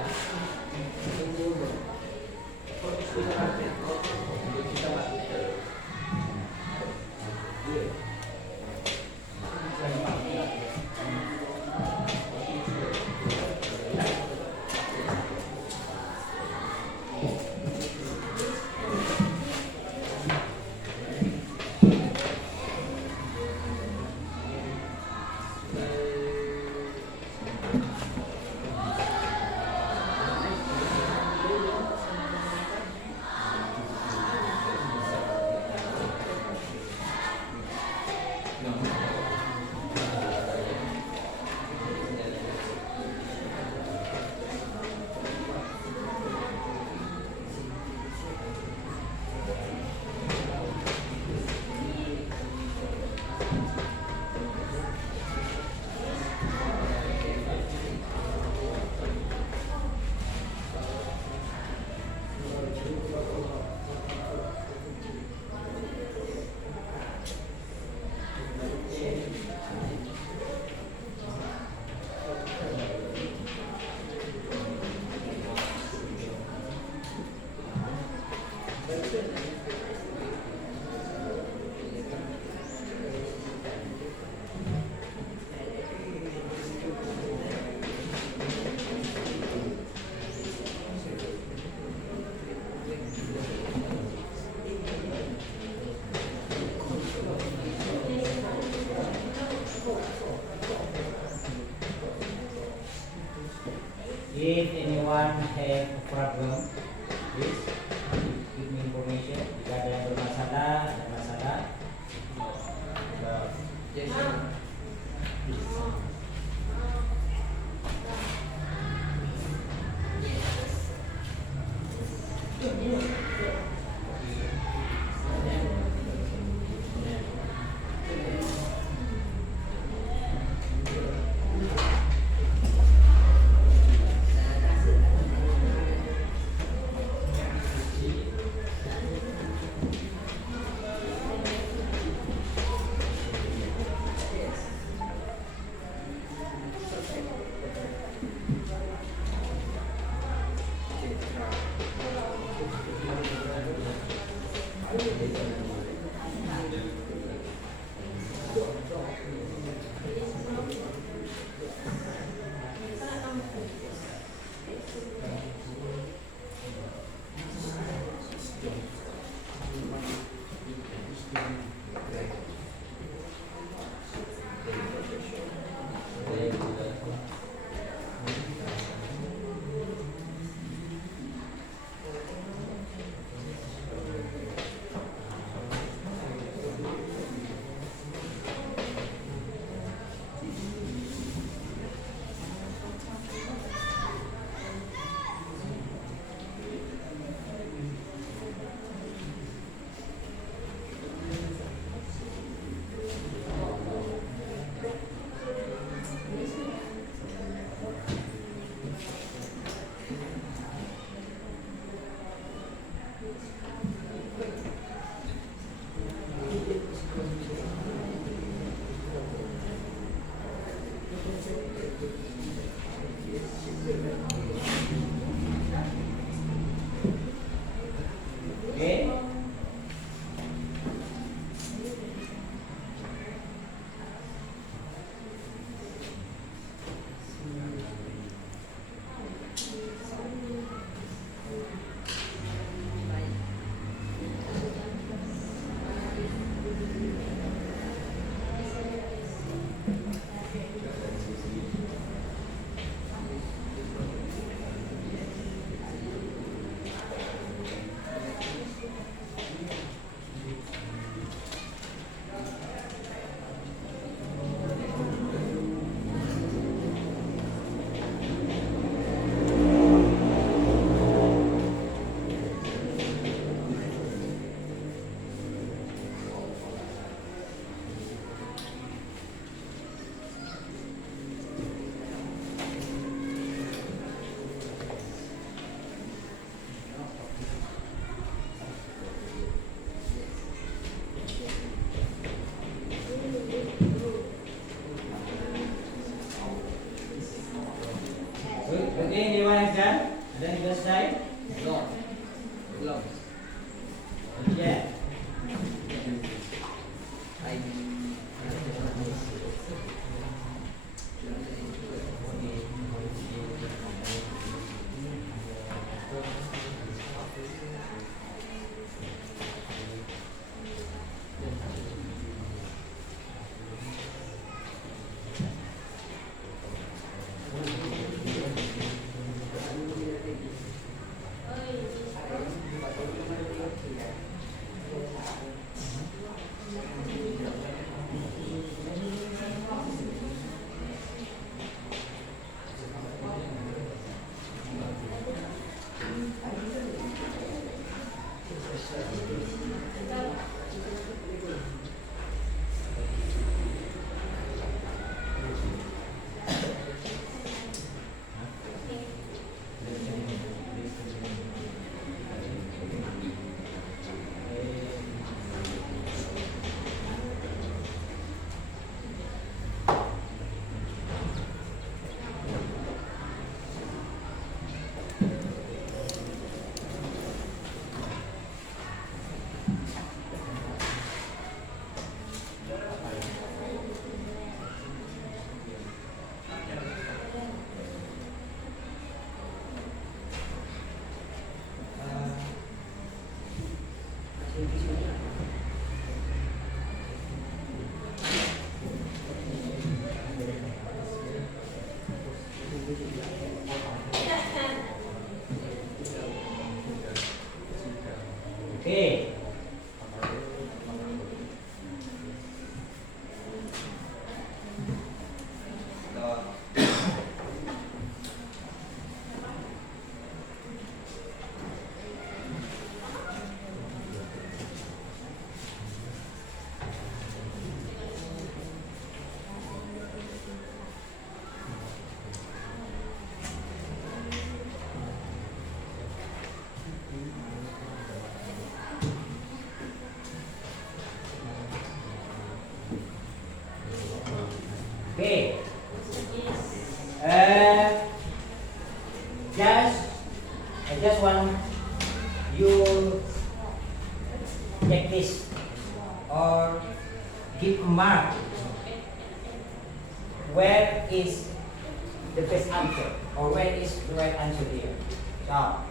If anyone have a problem, please give me information. Jika ada yang bermasalah, Yes. Oke. Okay. I just want you check this or give a mark. Where is the best answer or where is the right answer here? So,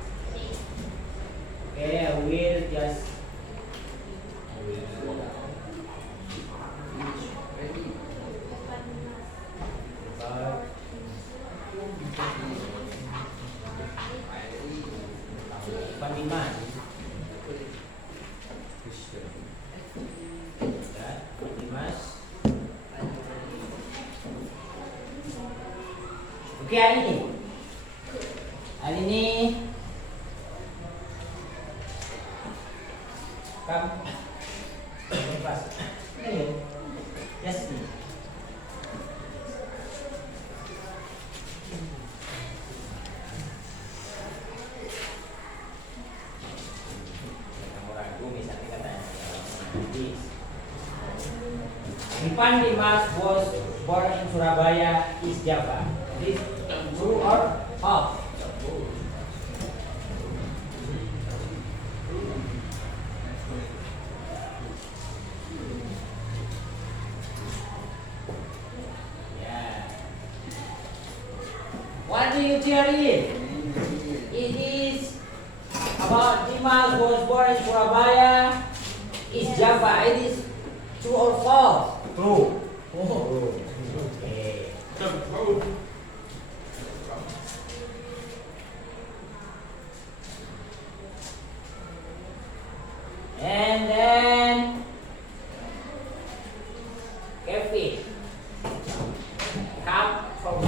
okay, I will just. Pandiman. Ya, Pandimas. Oke, hari ini kamu kelas. Yes. Ivan Dimas was born in Surabaya, East Java. Is true or false? Yeah. What do you theory? It is about Dimas was born in Surabaya, East Java. It is true or false? True. Okay. And then Kevin come from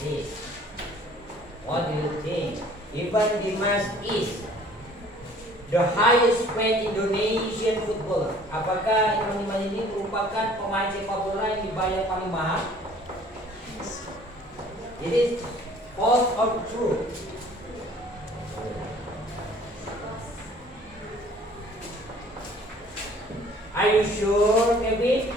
this. What do you think? Ivan Dimas is the highest paid Indonesian footballer. Apakah Ivan Dimas ini merupakan pemain sepak bola yang dibayar paling mahal? It is false or true? Are you sure, Kevin?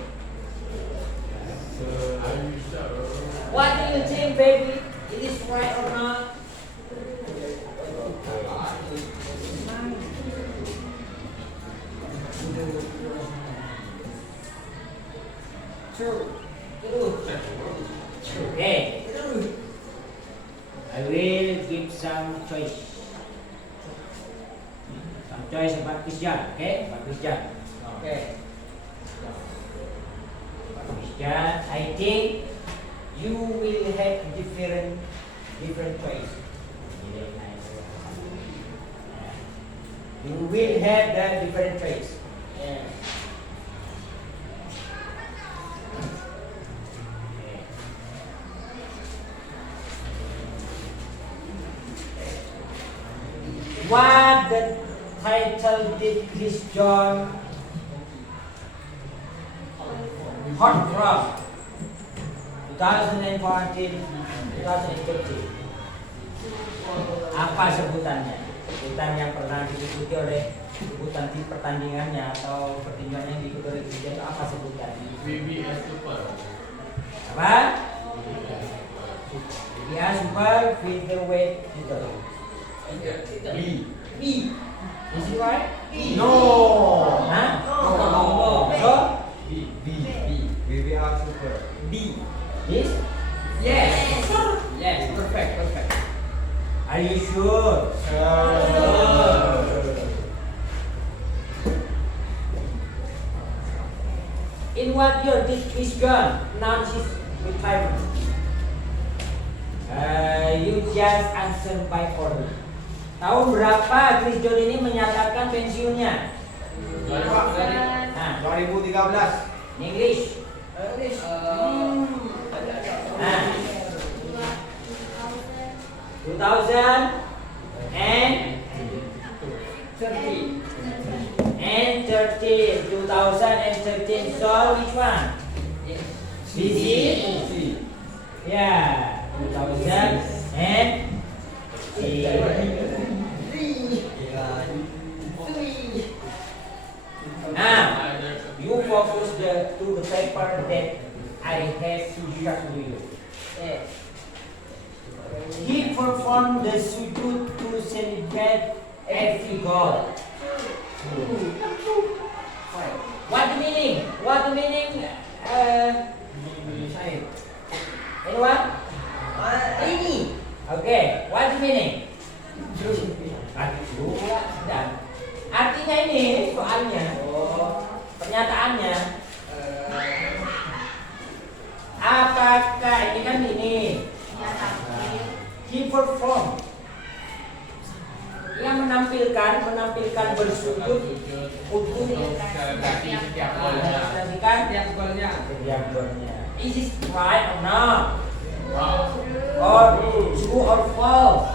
What do you think, baby? It is right or not? True. Okay. I will give some choice. Some choice about Christian. Okay? About Christian. Okay. About Christian, I think you will have different choice. You will have the different choice. Yeah. What the title did Chris John Heartthrob 2014 2013? Apa sebutannya? Sebutan yang pernah diikuti oleh sebutan di pertandingannya atau pertandingan yang diikuti oleh Chris John itu apa sebutannya? VBS Super. Apa? VBS Super Featherweight Title. B. B. Is it right? B. No. Huh? No. So? VBR Super. B. This? Yes. Yes. Perfect. Are you sure? In what year did Chris John announce his retirement? You just answer by order. Tahun berapa Chris John ini menyatakan pensiunnya? Nah, 2013. English. Nah, 2000 and 2013. So which one? BC? Yeah, 2000 and now you focus to the paper that I have to show you. He performed the sujud to celebrate every God. What the meaning? Anyone? Okay, what the meaning? Artinya ini soalnya, pernyataannya. Apakah ini kan ini? He perform. Ia menampilkan bersujud untuk setiap golnya. setiap golnya. Is it right or not? Or true or false?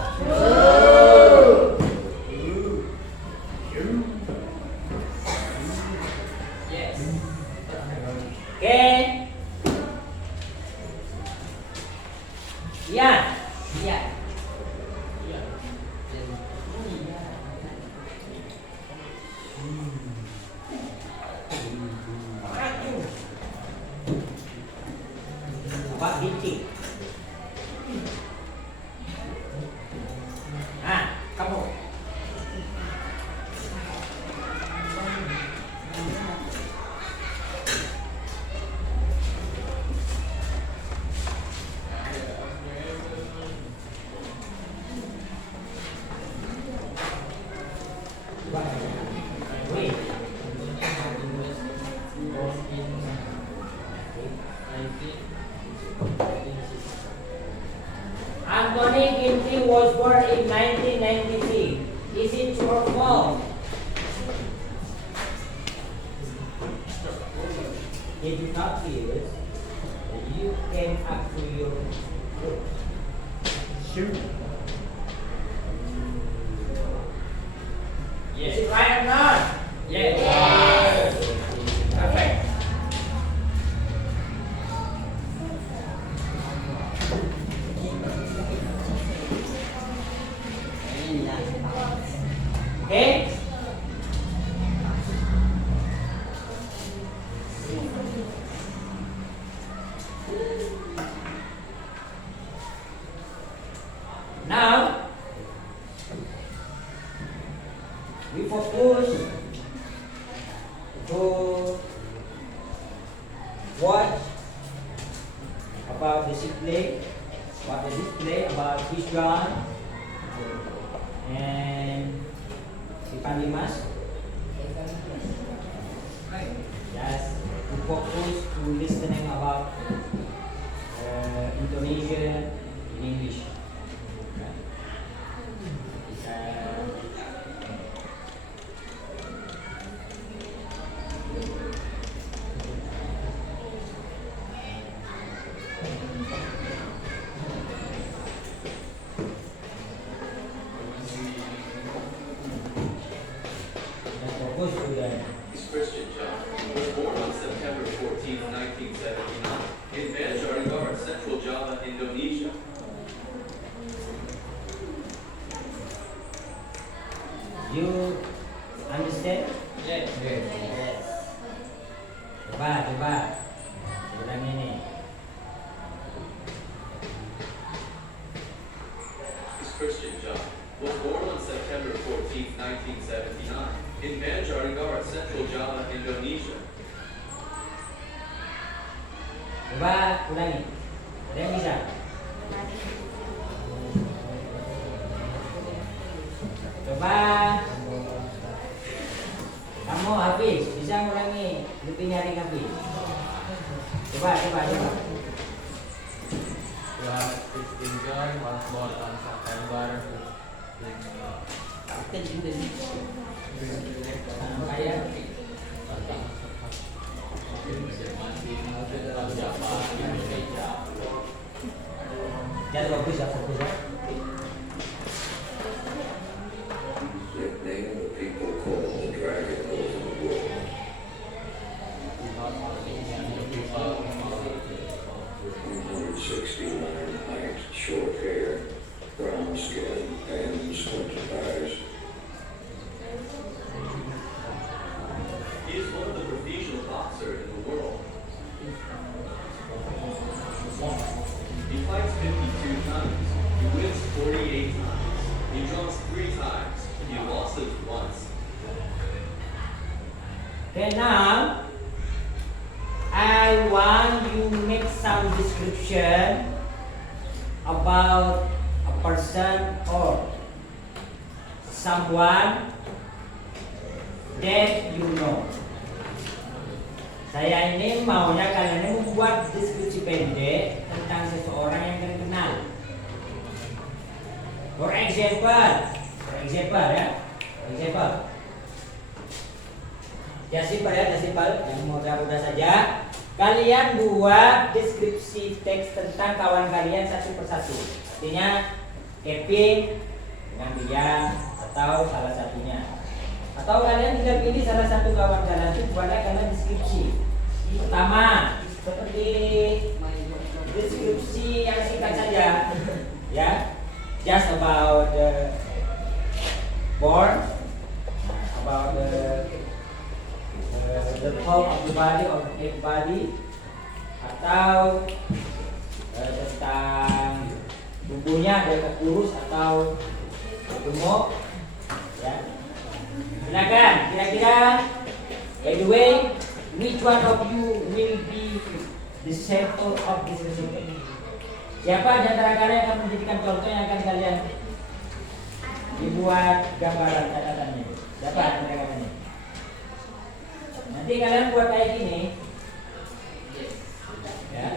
Yes. Okay. Yeah. Pak Binti. Kamu. Wait. Anthony Ginty was born in 1993. Is it true or false? If you not serious, you came up to your group. Sure. Yes. Is it right or not? Yes. Perfect. Okay. Now we focus to watch about the display, about this gun and Ipan Dimas. Yes, we focus to listening about Indonesia in English. Focus to the Christian John was born on September 14, 1979 in Banjarnegara, Central Java, Indonesia. You understand? Yes. Yes. Coba. Ulang ini. Christian John was born on September 14, 1979 in Banjarnegara, Central Java, Indonesia. Coba ulangi. Ada yang bisa? aja. Yohanes Christian John was born on September 15. Kayak jangan fokus ya, fokus ya. Nickname the people call the dragon over the world. 169 height, short hair, brown skin, and squinted eyes. He is one of the professional boxers in the world. He fights 52 times. He wins 48 times. He draws 3 times. He loses once. Okay, now I want you make some description about a person or someone that you know. Saya ini maunya kalian ini membuat deskripsi pendek tentang seseorang yang kalian kenal. For example ya. Ya simpel yang mudah-mudah saja. Kalian buat deskripsi teks tentang kawan kalian satu persatu. Artinya Kevin dengan Dian atau salah satunya. Atau kalian tinggal pilih salah satu kawan kalian itu buatlah kalian deskripsi. Pertama seperti deskripsi yang singkat saja, ya. Just about the born, about the top of the body of everybody, atau tentang tubuhnya ada kurus atau gemuk, ya. Silakan, kira-kira by the way, which one of you will be the sample of this recipe? Siapa di antara kalian akan menjadikan contoh yang akan kalian dibuat gambaran catatannya? Siapa di antara kalian? Nanti kalian buat kayak gini, ya.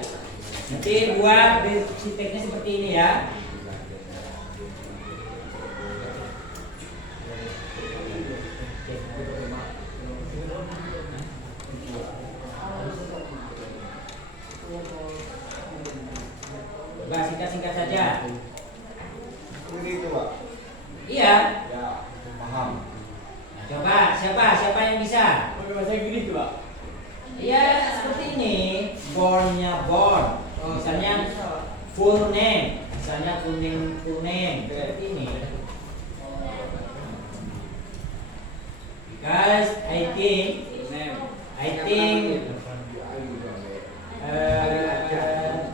Nanti buat deskripsi teksnya seperti ini ya. Coba singkat-singkat saja. Begitu, Pak. Iya. Ya, paham. Nah, coba siapa yang bisa? Pakai bahasa Inggris tuh, Pak. Iya seperti ini. Born-nya born. Misalnya full name. Misalnya full name. Seperti ini. Because I think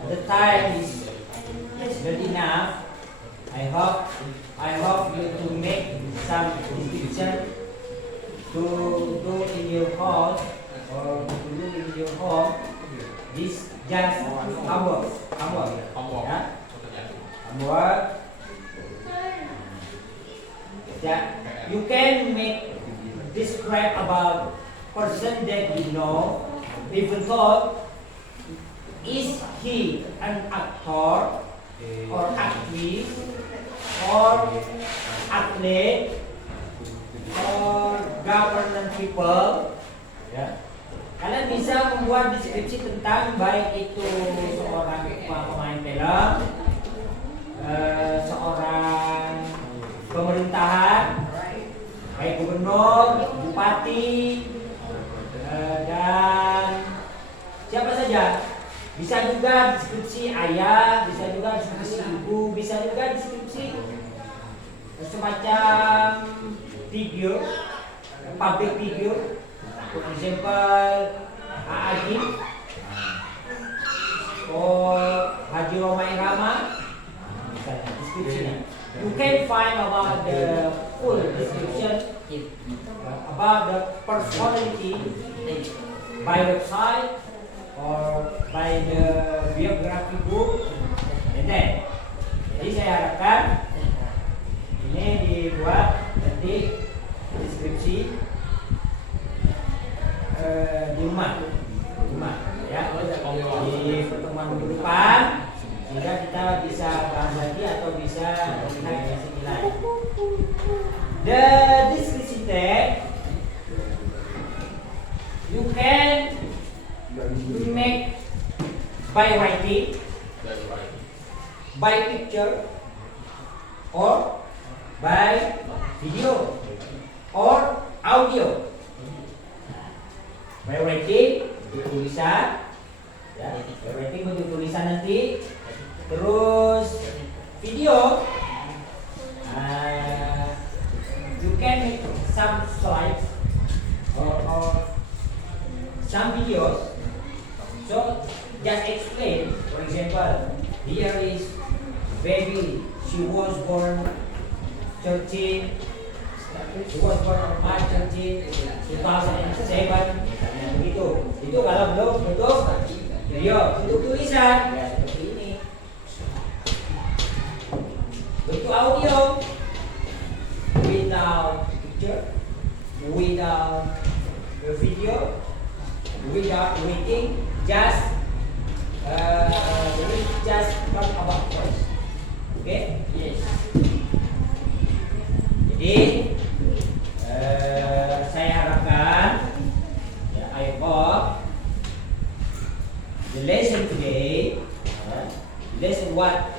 the time is good enough. I hope you to make some description to do in your house or to do in your home. This just homework. Ya. Homework. Ya, you can make describe about person that you know, even though is he an actor or actress or athlete or government people, ya. Kalian bisa membuat deskripsi tentang baik itu seorang pemain film, seorang pemerintahan, baik gubernur, bupati, dan siapa saja. Bisa juga deskripsi ayah, bisa juga deskripsi ibu, bisa juga deskripsi semacam figure, public figure, for example Agim or Haji Roma Irama, misalnya deskripsinya. You can find about the full description about the personality by website or by the biography book, and then jadi saya harapkan ini dibuat nanti deskripsi di rumah ya, di The description text you can make by writing, Dari writing. by picture, or by video, or audio. By writing bentuk tulisan, ya. By writing bentuk tulisan nanti, terus video. You can make some slides or some videos. So just explain. For example, here is baby. She was born 13. She was born on March 13, 2007. Misalnya begitu. Itu kalau belum bentuk video, bentuk tulisan ya seperti ini. Bentuk audio without picture, without the video, without waiting, just talk about voice. Okay? Yes. Jadi saya harapkan, ya, I hope the lesson today, lesson what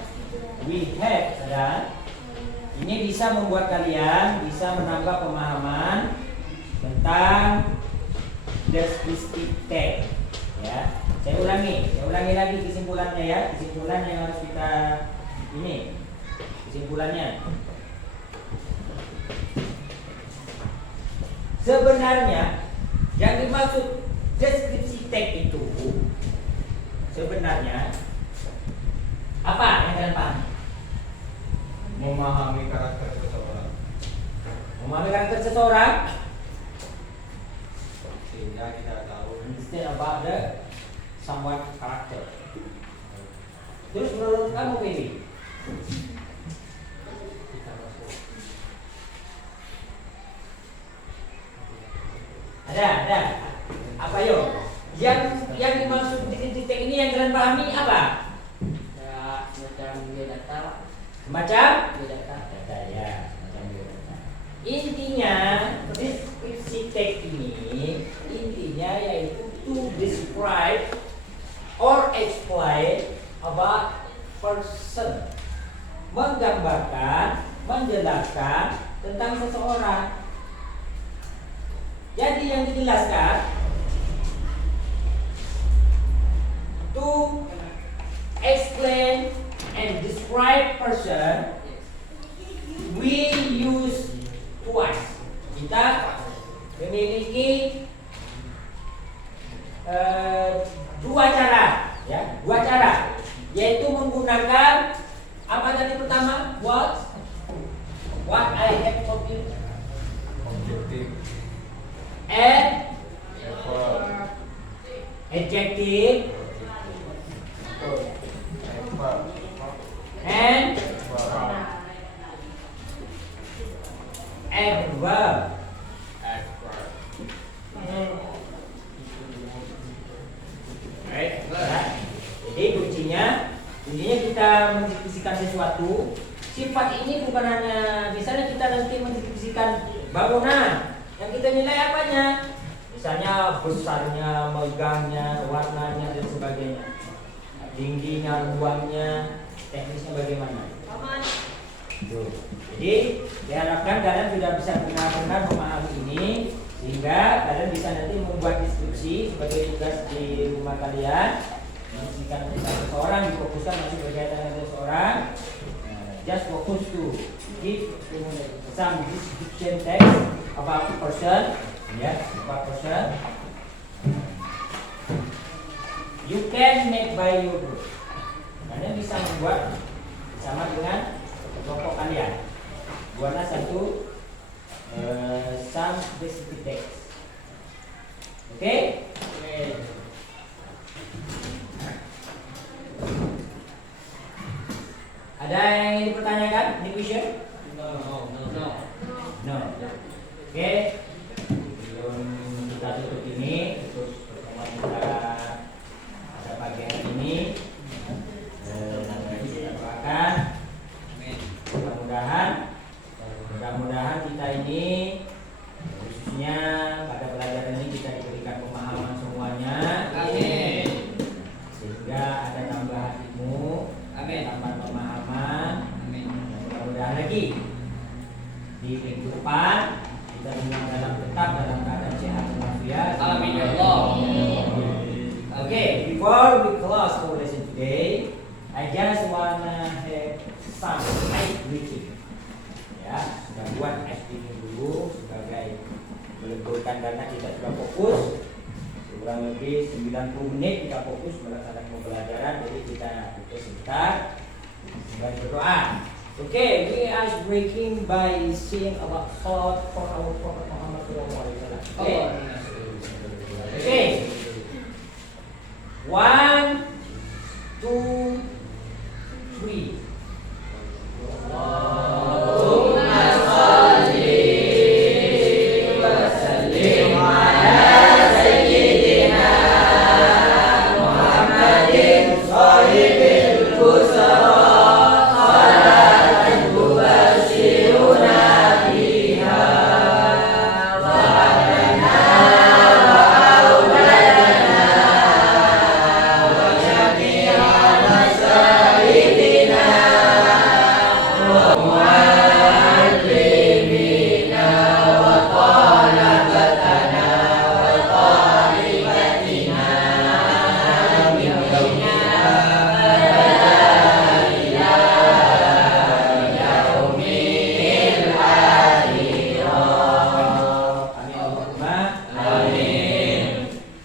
we have adalah ini bisa membuat kalian bisa menambah pemahaman tentang descriptive text. Ya, saya ulangi lagi kesimpulannya ya, kesimpulan yang harus kita ini, kesimpulannya. Sebenarnya yang dimaksud deskripsi teks itu sebenarnya apa yang kalian pahami? Memahami karakter seseorang. Memahami karakter seseorang, Sehingga kita tahu understand about the someone character. Terus menurut kamu Baby? Ada. Apa yo? Yang dimaksud di teks ini yang kalian pahami apa? Ya, semacam biodata, Pak. Semacam Biodata. data ya, semacam biodata. Intinya deskripsi teks ini intinya yaitu to describe or explain about person, menggambarkan, menjelaskan tentang seseorang. Jadi yang dijelaskan to explain and describe person, we use twice. Kita memiliki dua cara, ya, yaitu menggunakan apa tadi pertama? What I have told you, objektif, and effort, adjective, and adverb. Right. Jadi kuncinya kita mendeskripsikan sesuatu. Sifat ini bukan hanya misalnya kita nanti mendeskripsikan bangunan, yang kita nilai apanya? Misalnya besarnya, megahnya, warnanya dan sebagainya, tingginya, ruangnya, teknisnya bagaimana. Tuh. Jadi diharapkan kalian sudah bisa benar-benar memahami ini sehingga kalian bisa nanti membuat deskripsi sebagai tugas di rumah kalian, mendeskripsikan tentang seseorang, difokuskan masih berkaitan dengan seseorang. Just focus to give some description text about person, about person. You can make by your group. Kalian bisa membuat sama dengan kelompok kalian. Buatlah satu some descriptive text. Oke? Ada yang ingin dipertanyakan? Any question? No. Oke. Sebelum kita tutup ini, tutup pertemuan kita pada pagi hari ini, kita doakan mudah-mudahan Mudah-mudahan kita ini khususnya pada pelajaran ini kita diberikan pemahaman semuanya. Amin. Sehingga ada tambahan ilmu, Amin. tambahan pemahaman. Amin. Mudah-mudahan lagi di minggu depan kita tetap dalam keadaan sehat walafiat. Amin ya Allah. Okay, before we close our lesson today, I just wanna have some ice breaking. Ya, sudah buat ice breaking dulu sebagai meleburkan dana kita sudah fokus kurang lebih 90 menit kita fokus melaksanakan pembelajaran, jadi kita butuh sebentar dan berdoa. Okay, we ice breaking by saying about thought for our Prophet Muhammad SAW. Okay. Okay. 1, 2, 3.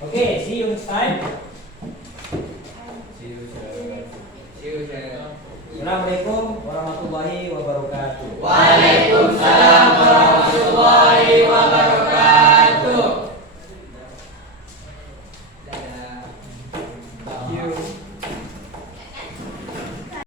Okay, see you next time. See you, sir. See you, sir. Assalamualaikum warahmatullahi wabarakatuh. Waalaikumsalam.